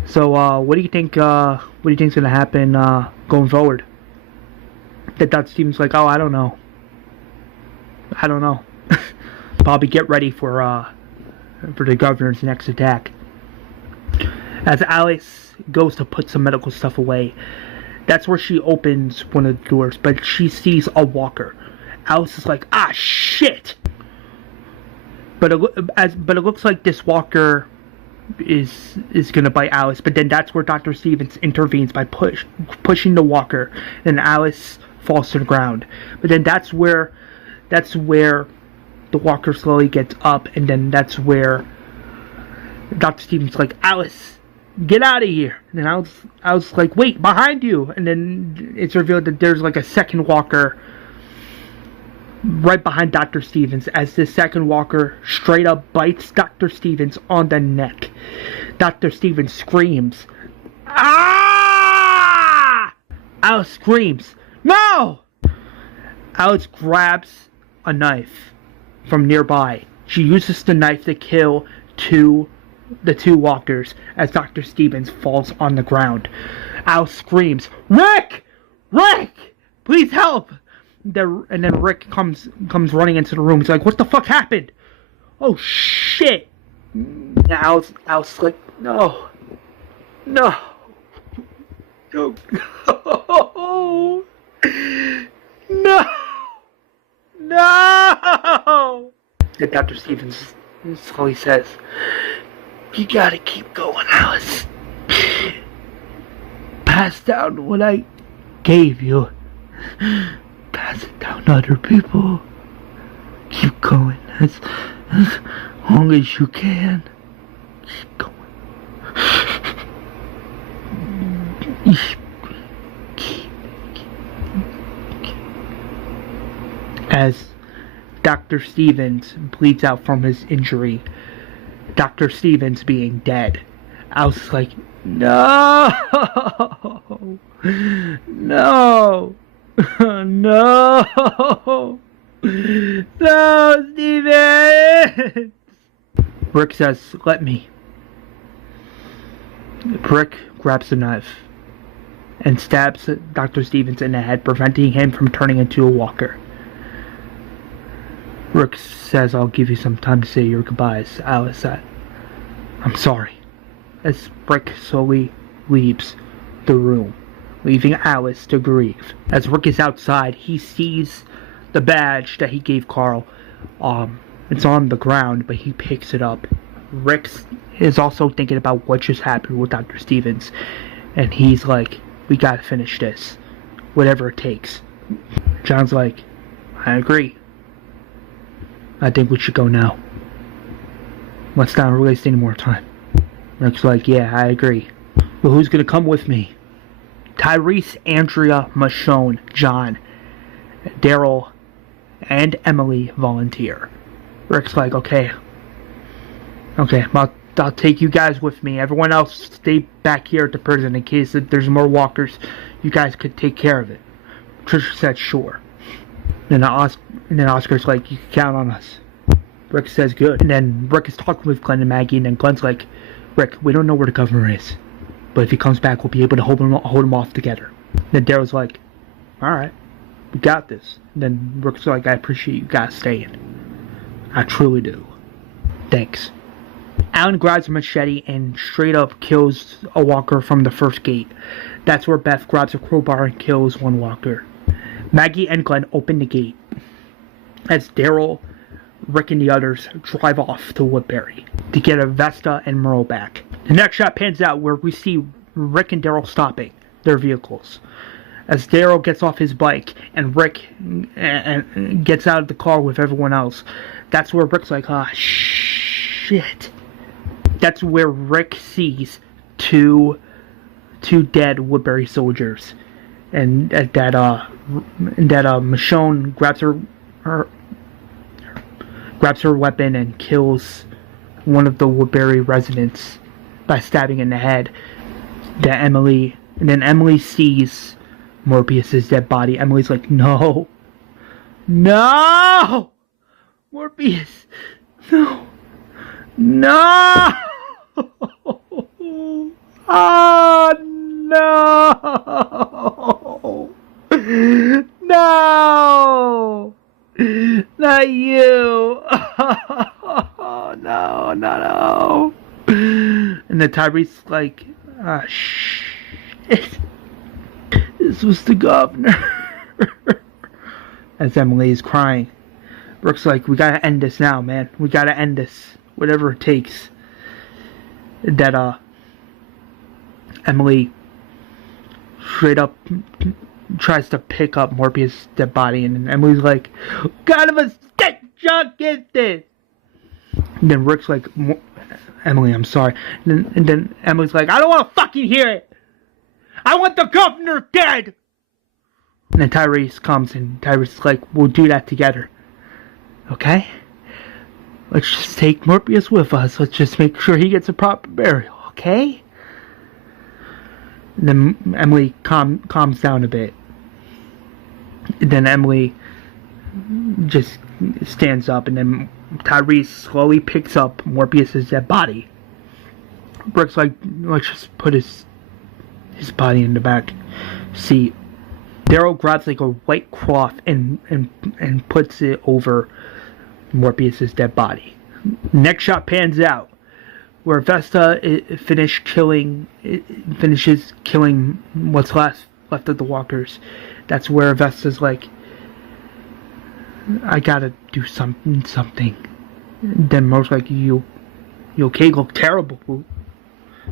So, what do you think, think's gonna happen, going forward? That Dr. Stevens like, "Oh, I don't know. Probably get ready for the governor's next attack." As Alice goes to put some medical stuff away, that's where she opens one of the doors, but she sees a walker. Alice is like, "Ah, shit!" But it looks like this walker is gonna bite Alice. But then that's where Dr. Stevens intervenes by pushing the walker, and Alice falls to the ground. But then that's where the walker slowly gets up, and then that's where Dr. Stevens is like, "Alice, get out of here." And then I was like, "Wait, behind you." And then it's revealed that there's like a second walker right behind Dr. Stevens, as this second walker straight up bites Dr. Stevens on the neck. Dr. Stevens screams, "Ah!" Alice screams, "No!" Alice grabs a knife from nearby. She uses the knife to kill the two walkers as Dr. Stevens falls on the ground. Alice screams, "Rick! Rick! Please help!" And then Rick comes running into the room. He's like, "What the fuck happened?" "Oh shit!" Alice like, "No. No. No. No. No!" And Dr. Stevens slowly says, "You gotta keep going, Alice. Pass down what I gave you. Pass it down to other people. Keep going as long as you can. Keep going. As Dr. Stevens bleeds out from his injury, Dr. Stevens being dead, Alice is like, "No! No! No! No, Stevens!" Rick says, "Let me." Rick grabs the knife and stabs Dr. Stevens in the head, preventing him from turning into a walker. Rick says, "I'll give you some time to say your goodbyes." Alice said, "I'm sorry." As Rick slowly leaves the room, leaving Alice to grieve. As Rick is outside, he sees the badge that he gave Carl. It's on the ground, but he picks it up. Rick is also thinking about what just happened with Dr. Stevens. And he's like, we gotta finish this. Whatever it takes. John's like, I agree. I think we should go now. Let's not waste any more time. Rick's like, yeah, I agree. Well, who's gonna come with me? Tyrese, Andrea, Michonne, John, Daryl, and Emily volunteer. Rick's like, okay, I'll take you guys with me. Everyone else stay back here at the prison in case that there's more walkers. You guys could take care of it. Trisha said, sure. And then Oscar's like, you can count on us. Rick says, good. And then Rick is talking with Glenn and Maggie, and then Glenn's like, Rick, we don't know where the governor is, but if he comes back, we'll be able to hold him off together. And then Daryl's like, alright, we got this. And then Rick's like, I appreciate you guys staying. I truly do. Thanks. Alan grabs a machete and straight up kills a walker from the first gate. That's where Beth grabs a crowbar and kills one walker. Maggie and Glenn open the gate as Daryl, Rick, and the others drive off to Woodbury to get Avesta and Merle back. The next shot pans out where we see Rick and Daryl stopping their vehicles. As Daryl gets off his bike and Rick gets out of the car with everyone else, that's where Rick's like, ah, shit. That's where Rick sees two dead Woodbury soldiers, and that Michonne grabs her weapon and kills one of the Woodbury residents by stabbing in the head. And then Emily sees Morbius' dead body. Emily's like, no, Morbius, no. Oh, no! Not you! Oh, no. And then Tyrese's like, ah, shit. This was the governor. As Emily is crying. Brooke's like, we gotta end this now, man. We gotta end this. Whatever it takes. That, Emily straight up tries to pick up Morbius' dead body, and Emily's like, what kind of a stick junk is this? And then Rick's like, Emily, I'm sorry. And then Emily's like, I don't want to fucking hear it. I want the governor dead. And then Tyrese comes, and Tyrese's like, we'll do that together. Okay? Let's just take Morbius with us. Let's just make sure he gets a proper burial, okay? And then Emily calms down a bit. And then Emily just stands up, and then Tyrese slowly picks up Morbius' dead body. Brooke's like, let's just put his body in the back seat. Daryl grabs like a white cloth and puts it over Morbius' dead body. Next shot pans out where Vesta finishes killing what's left of the walkers. That's where Vesta's like, I gotta do something. Then Merle's like, you okay? You look terrible. You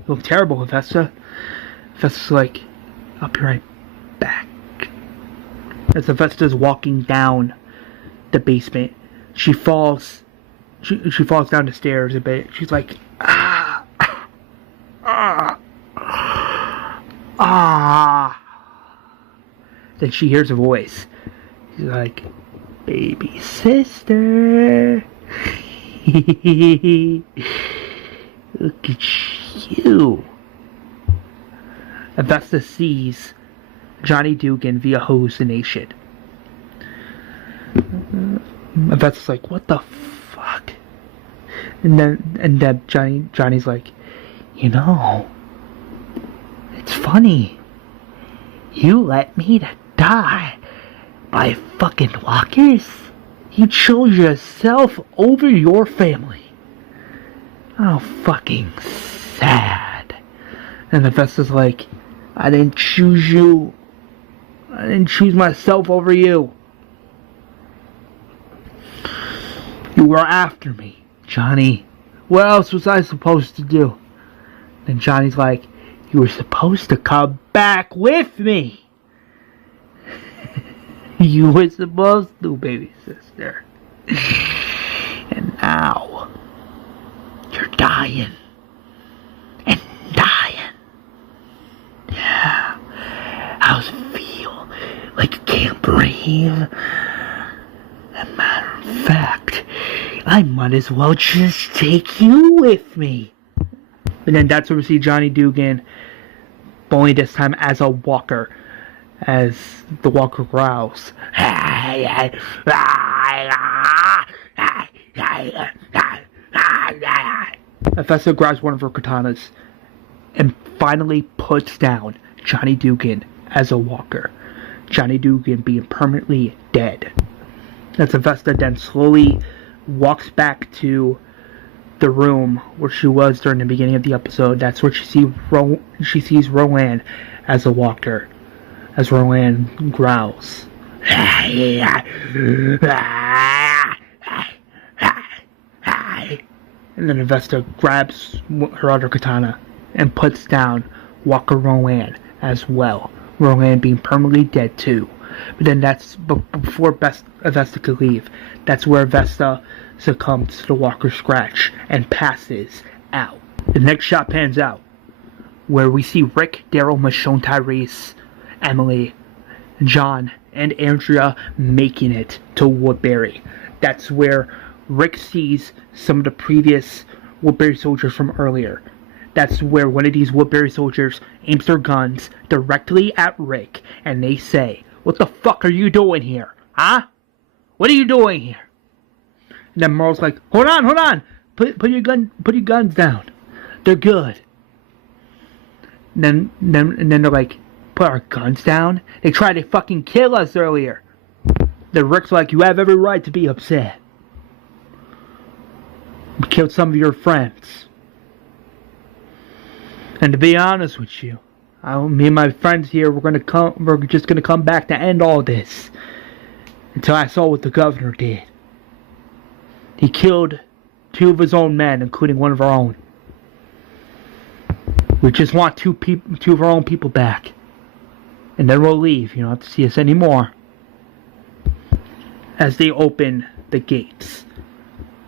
look terrible, Vesta. Vesta's like, I'll be right back. As Vesta's walking down the basement, she falls down the stairs a bit. She's like, Then she hears a voice. She's like, baby sister. Look at you. Avesta sees Johnny Dugan via hallucination. Avesta's like, what the fuck? And then Johnny's like, you know, it's funny. You let me to die by fucking walkers. You chose yourself over your family. Oh, fucking sad. And Avesta's like, I didn't choose you. I didn't choose myself over you. You were after me, Johnny. What else was I supposed to do? Then Johnny's like, You were supposed to come back with me. You were supposed to, baby sister. And now, you're dying. And dying. Yeah. How's it feel? Like you can't breathe? As a matter of fact, I might as well just take you with me. And then that's where we see Johnny Dugan, but only this time as a walker, as the walker growls. Avesta grabs one of her katanas and finally puts down Johnny Dugan as a walker. Johnny Dugan being permanently dead. As Avesta then slowly walks back to the room where she was during the beginning of the episode. That's where she sees Rowan as a walker. As Rowan growls. And then Avesta grabs her other katana and puts down Walker Rowan as well. Rowan being permanently dead too. But then that's before Avesta could leave. That's where Avesta succumbs to the Walker Scratch and passes out. The next shot pans out, where we see Rick, Daryl, Michonne, Tyrese, Emily, John, and Andrea making it to Woodbury. That's where Rick sees some of the previous Woodbury soldiers from earlier. That's where one of these Woodbury soldiers aims their guns directly at Rick, and they say, "What the fuck are you doing here? Huh? What are you doing here?" And then Merle's like, hold on, put your guns down. They're good. And then they're like, put our guns down? They tried to fucking kill us earlier. Then Rick's like, you have every right to be upset. We killed some of your friends. And to be honest with you, me and my friends here, we're just gonna come back to end all this. Until I saw what the governor did. He killed 2 of his own men, including one of our own. We just want 2 of our own people back. And then we'll leave. You don't have to see us anymore. As they open the gates,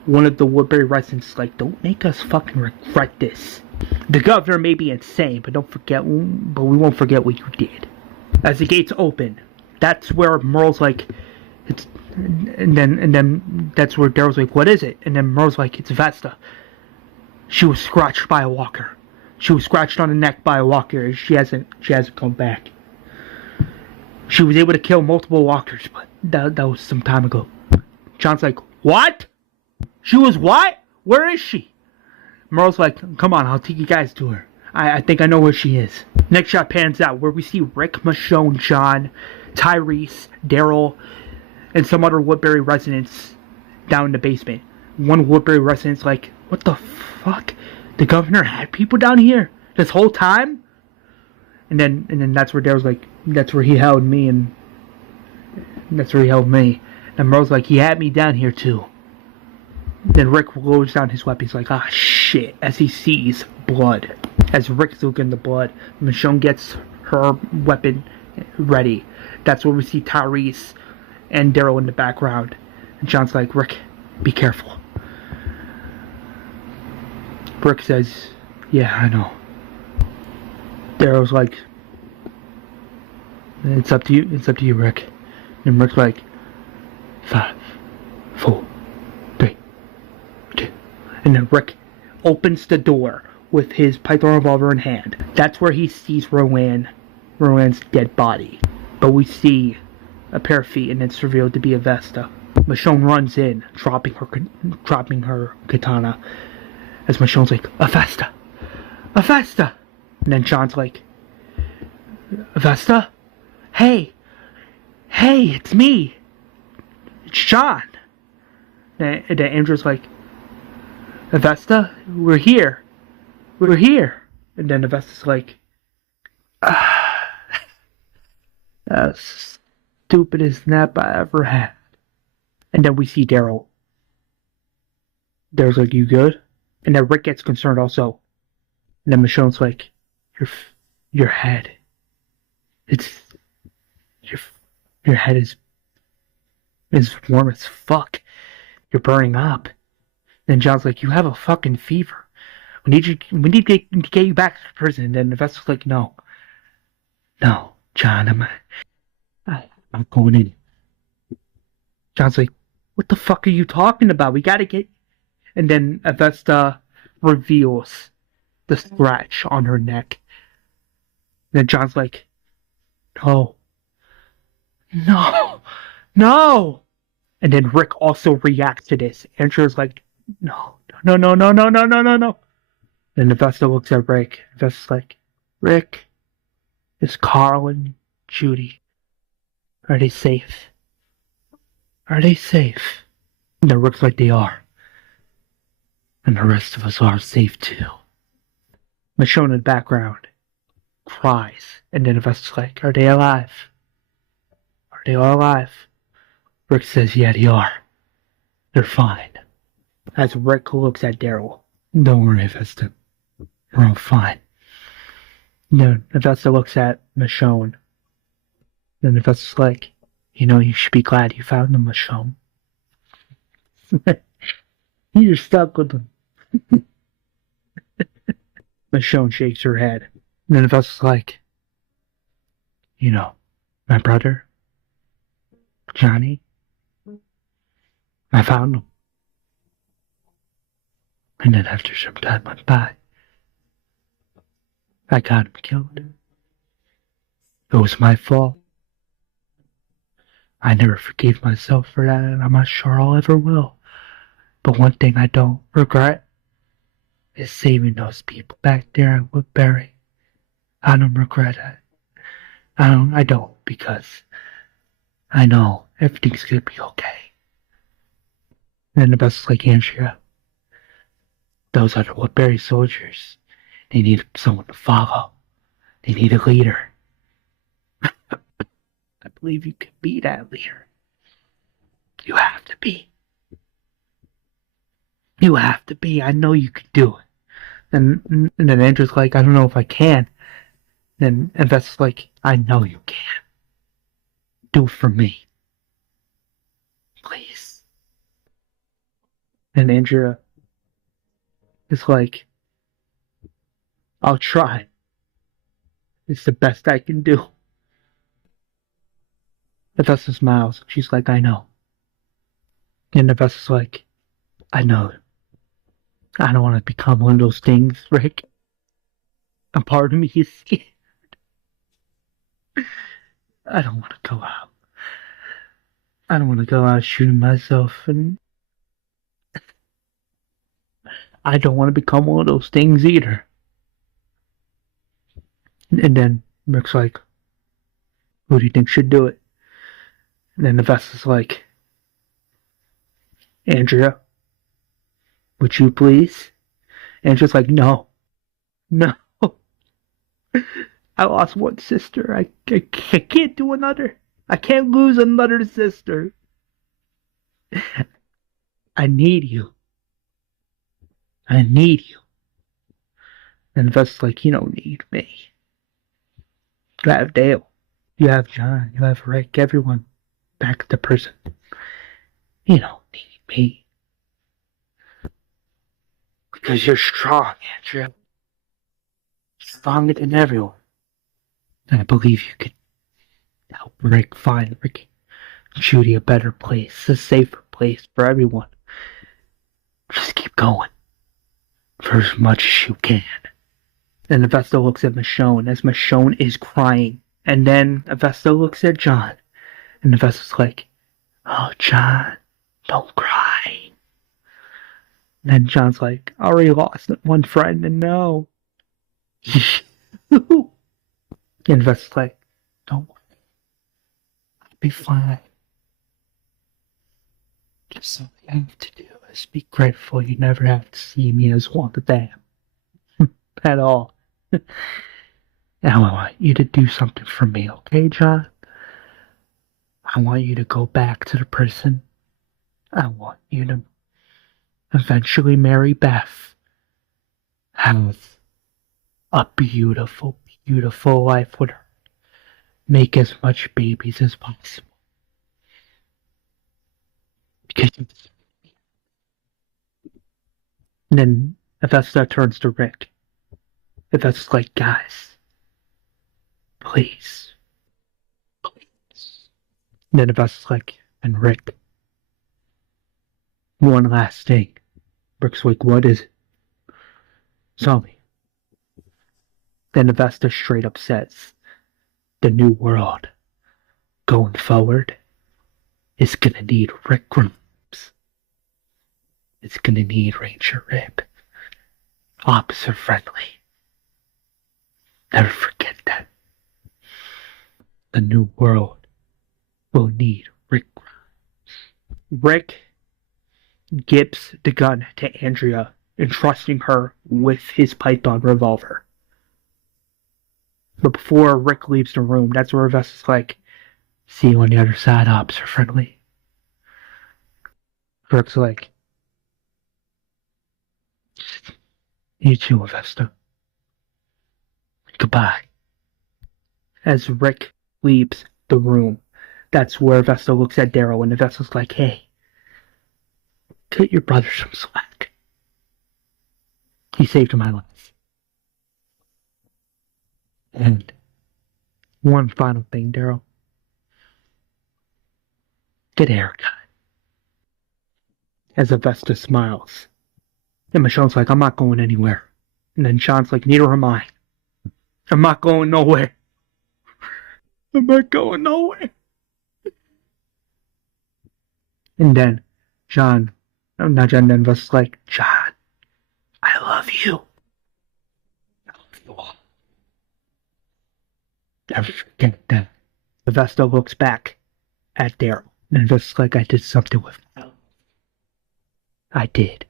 one of the Woodbury residents is like, don't make us fucking regret this. The governor may be insane, but we won't forget what you did. As the gates open, that's where Merle's like, and then that's where Daryl's like, what is it? And then Merle's like, it's Vesta. She was scratched by a walker. She was scratched on the neck by a walker. She hasn't come back. She was able to kill multiple walkers, but that was some time ago. John's like, what? She was what? Where is she? Merle's like, come on, I'll take you guys to her. I think I know where she is. Next shot pans out where we see Rick, Michonne, John, Tyrese, Daryl, and some other Woodbury residents down in the basement. One Woodbury resident's like, what the fuck? The governor had people down here this whole time? And then that's where Daryl's like, that's where he held me, and that's where he held me. And Merle's like, he had me down here too. Then Rick lowers down his weapon. He's like, ah, shit, as he sees blood. As Rick's looking at the blood, Michonne gets her weapon ready. That's where we see Tyrese and Daryl in the background. And John's like, Rick, be careful. Rick says, yeah, I know. Daryl's like, it's up to you, Rick. And Rick's like, 5, 4, 3, 2. And then Rick opens the door with his Python revolver in hand. That's where he sees Rowan's dead body. But we see a pair of feet, and it's revealed to be Avesta. Michonne runs in, dropping her katana. As Michonne's like, Avesta! Avesta! And then John's like, Avesta? Hey, it's me! It's John! And then Andrew's like, Avesta? We're here! And then Avesta's like, that's the stupidest nap I ever had. And then we see Daryl. Daryl's like, you good? And then Rick gets concerned also. And then Michonne's like, your head. Your head is warm as fuck. You're burning up. Then John's like, you have a fucking fever. We need to get you back to prison. And then the vessel's like, no, John, I'm not going in. John's like, what the fuck are you talking about? We gotta get. And then Avesta reveals the scratch on her neck. And then John's like, no. And then Rick also reacts to this. Andrew's like, no. Then Avesta looks at Rick. Avesta's like, Rick, is Carl and Judy, are they safe? And then Rick's like, they are. And the rest of us are safe too. Michonne in the background cries. And then Avesta's like, are they alive? Are they all alive? Rick says, yeah, they are. They're fine. As Rick looks at Daryl, don't worry, Avesta. We're all fine. Then Avesta looks at Michonne. Then Avesta's like, you should be glad you found them, Michonne. You're stuck with them. Michonne shakes her head. Then Avesta's like, my brother, Johnny, I found him. And then after some time went by, I got him killed. It was my fault. I never forgave myself for that, and I'm not sure I'll ever will. But one thing I don't regret is saving those people back there at Woodbury. I don't regret it. I don't, because I know everything's gonna be okay. And the best like Andrea, those are the Woodbury soldiers. They need someone to follow. They need a leader. I believe you can be that leader. You have to be. I know you can do it. And then Andrew's like, I don't know if I can. Then Vesta's like, I know you can. Do it for me. Please. And Andrea is like, I'll try. It's the best I can do. Vesta smiles. She's like, I know. And Vesta's like, I know. I don't want to become one of those things, Rick. A part of me is scared. I don't want to go out. I don't want to go out shooting myself, and I don't want to become one of those things either. And then Rick's like, who do you think should do it? And then the Vesta's like, Andrea, would you please? Andrea's like, no. I lost one sister. I can't do another. I can't lose another sister. I need you. And Vesta's like, you don't need me. You have Dale. You have John. You have Rick. Everyone back at the prison. You don't need me. Because you're strong, Andrea. Stronger than everyone. And I believe you could help Rick find Rick and Judy a better place, a safer place for everyone. Just keep going. For as much as you can. Then Avesta looks at Michonne as Michonne is crying. And then Avesta looks at John. And Avesta's like, oh, John, don't cry. And then John's like, I already lost one friend, and no. And Avesta's like, don't worry. I'll be fine. Just all you have to do is be grateful you never have to see me as one of them. At all. Now I want you to do something for me, okay, John? I want you to go back to the prison. I want you to eventually marry Beth. Have a beautiful beautiful life with her. Make as much babies as possible. Because you deserve it. And then Avesta turns to Rick. Avesta's like, guys, please. Please. And then Avesta's like, and Rick, one last thing. Rick's like, what is it? Zombie. Then Avesta straight up says, the new world, going forward, is gonna need RickGrimes. It's gonna need Ranger Rib. Officer Friendly. Never forget that. The new world will need RickGrimes. Rick gives the gun to Andrea, entrusting her with his Python revolver. But before Rick leaves the room, that's where Avesta's like, see you on the other side, Officer Friendly. Rick's like, you too, Avesta. Goodbye. As Rick leaves the room, that's where Avesta looks at Daryl, and Avesta's like, hey, cut your brother some slack. He saved my life. And one final thing, Daryl. Get a haircut. As Avesta smiles. And Michonne's like, I'm not going anywhere. And then Sean's like, neither am I. I'm not going nowhere. I'm not going nowhere. And then then Avesta's like, John, I love you. I love you all. Never forget that. Avesta looks back at Daryl. And Avesta's like, I did something with my life. I did.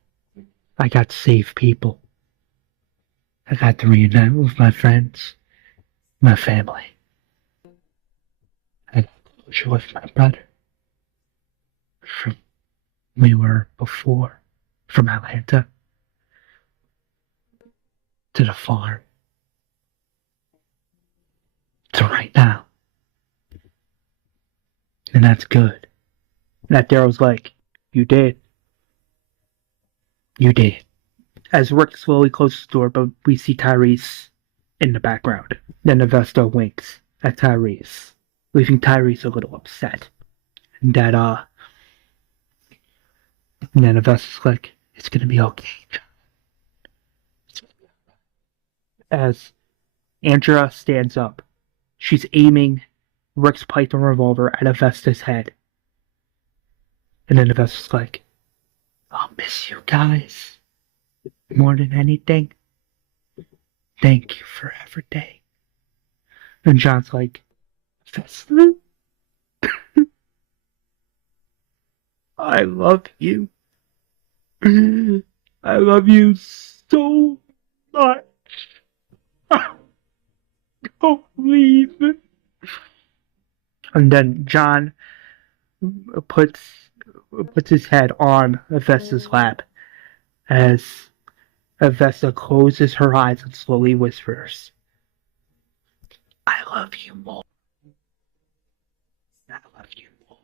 I got to save people. I got to reunite with my friends, my family. I got closure with my brother. From we were before, from Atlanta to the farm to right now. And that's good. And that Daryl's like, you did. You did. As Rick slowly closes the door, but we see Tyrese in the background. Then Avesta winks at Tyrese, leaving Tyrese a little upset. And that, and then Avesta's like, it's gonna be okay, John. As Andrea stands up, she's aiming Rick's Python revolver at Avesta's head. And then Avesta's like, I'll miss you guys more than anything. Thank you for everything. And John's like, Avesta, I love you. I love you so much. Don't leave. And then John puts his head on Avesta's lap as Avesta closes her eyes and slowly whispers, I love you more. I love you more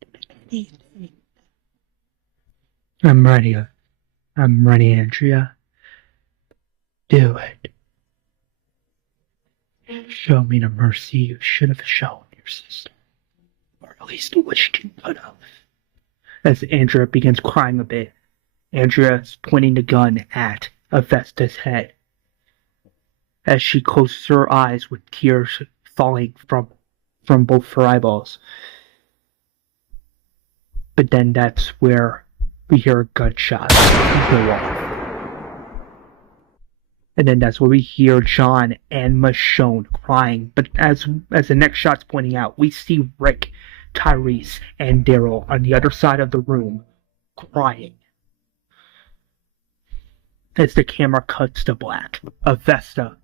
than anything. I'm ready. I'm ready, Andrea. Do it. Show me the mercy you should have shown your sister. Or at least wished you could have. As Andrea begins crying a bit, Andrea's pointing the gun at Avesta's head. As she closes her eyes with tears falling from both her eyeballs. But then that's where we hear a gunshot go off. And then that's where we hear John and Michonne crying. But as the next shot's pointing out, we see Rick, Tyrese, and Daryl on the other side of the room crying. As the camera cuts to black, Avesta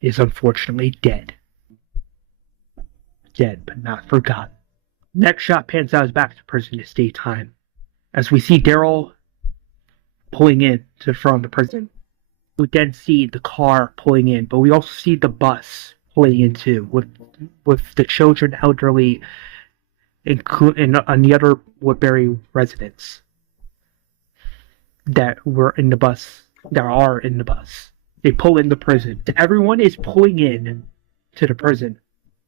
is unfortunately dead. Dead, but not forgotten. Next shot pans out back to prison. It's daytime. As we see Daryl pulling in to the front of the prison. We then see the car pulling in, but we also see the bus pulling in too, with the children, elderly, and the other Woodbury residents that were in the bus, that are in the bus. They pull in the prison. Everyone is pulling in to the prison.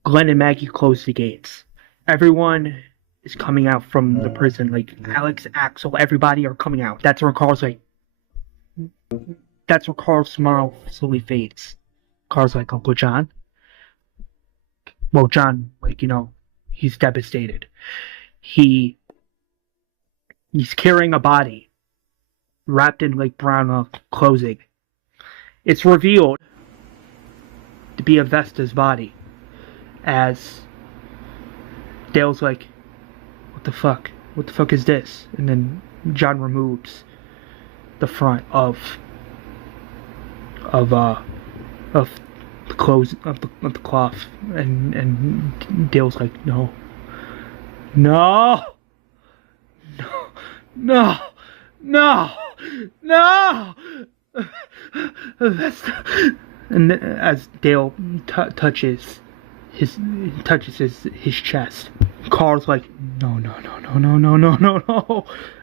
Glenn and Maggie close the gates. Everyone is coming out from the prison. Like Alex, Axel, everybody are coming out. That's where Carl's smile slowly fades. Carl's like, Uncle John? Well, John, he's devastated. He's carrying a body wrapped in brown clothing. It's revealed to be Avesta's body, as Dale's like, what the fuck? What the fuck is this? And then John removes the front of the clothes of the cloth, and Dale's like, no, and as Dale touches his chest, Carl's like,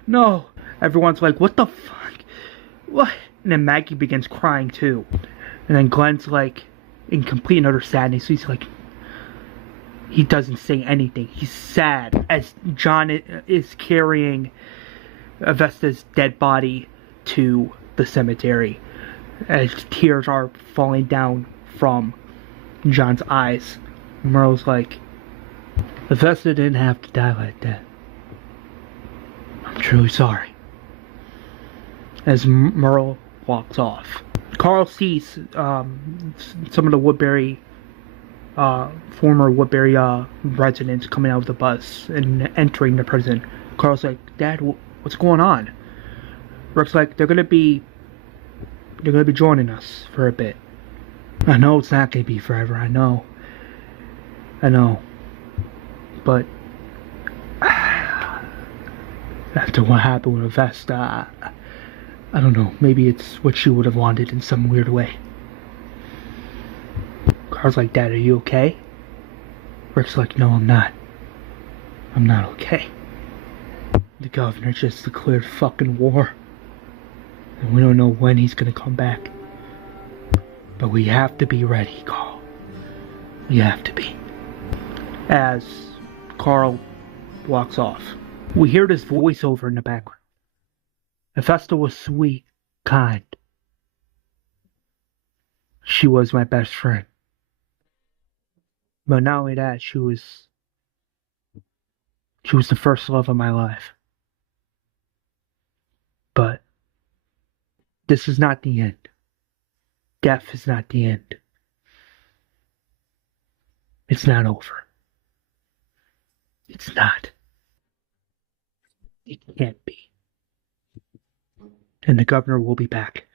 no. Everyone's like, what the fuck? What? And then Maggie begins crying too. And then Glenn's like, in complete and utter sadness. He's like, he doesn't say anything. He's sad as John is carrying Avesta's dead body to the cemetery, as tears are falling down from John's eyes. Merle's like, Avesta didn't have to die like that. I'm truly sorry. As Merle walks off, Carl sees some of the Woodbury, former Woodbury residents coming out of the bus and entering the prison. Carl's like, Dad, what's going on? Rick's like, they're gonna be joining us for a bit. I know it's not gonna be forever. I know. But after what happened with Avesta, I don't know. Maybe it's what she would have wanted in some weird way. Carl's like, Dad, are you okay? Rick's like, no, I'm not. I'm not okay. The governor just declared fucking war. And we don't know when he's gonna come back. But we have to be ready, Carl. We have to be. As Carl walks off, we hear this voiceover in the background. Avesta was sweet, kind. She was my best friend. But not only that, she was the first love of my life. But this is not the end. Death is not the end. It's not over. It's not. It can't be. And the governor will be back.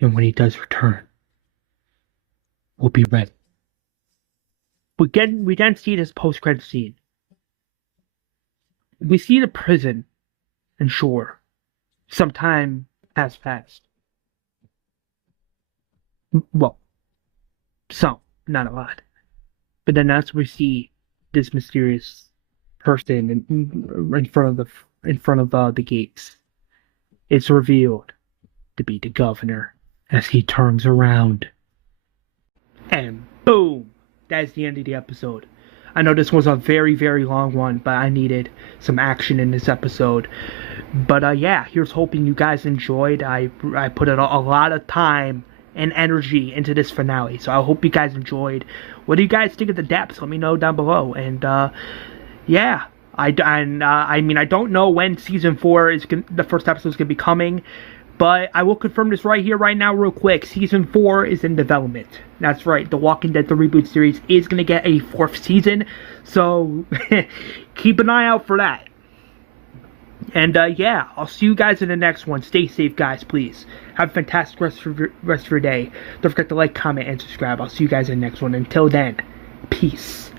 And when he does return, we'll be ready. We then see this post-credit scene. We see the prison and shore. Some time has passed. Well, some, not a lot. But then that's where we see this mysterious person in front of the gates. It's revealed to be the governor as he turns around. And boom! That is the end of the episode. I know this was a very, very long one, but I needed some action in this episode. But yeah, here's hoping you guys enjoyed. I put a lot of time and energy into this finale, so I hope you guys enjoyed. What do you guys think of the depths? Let me know down below. And yeah, I don't know when season 4 the first episode is gonna be coming, but I will confirm this right here, right now, real quick. Season 4 is in development. That's right. The Walking Dead: The Reboot series is gonna get a 4th season, so keep an eye out for that. And yeah, I'll see you guys in the next one. Stay safe, guys, please. Have a fantastic rest of your day. Don't forget to like, comment, and subscribe. I'll see you guys in the next one. Until then, peace.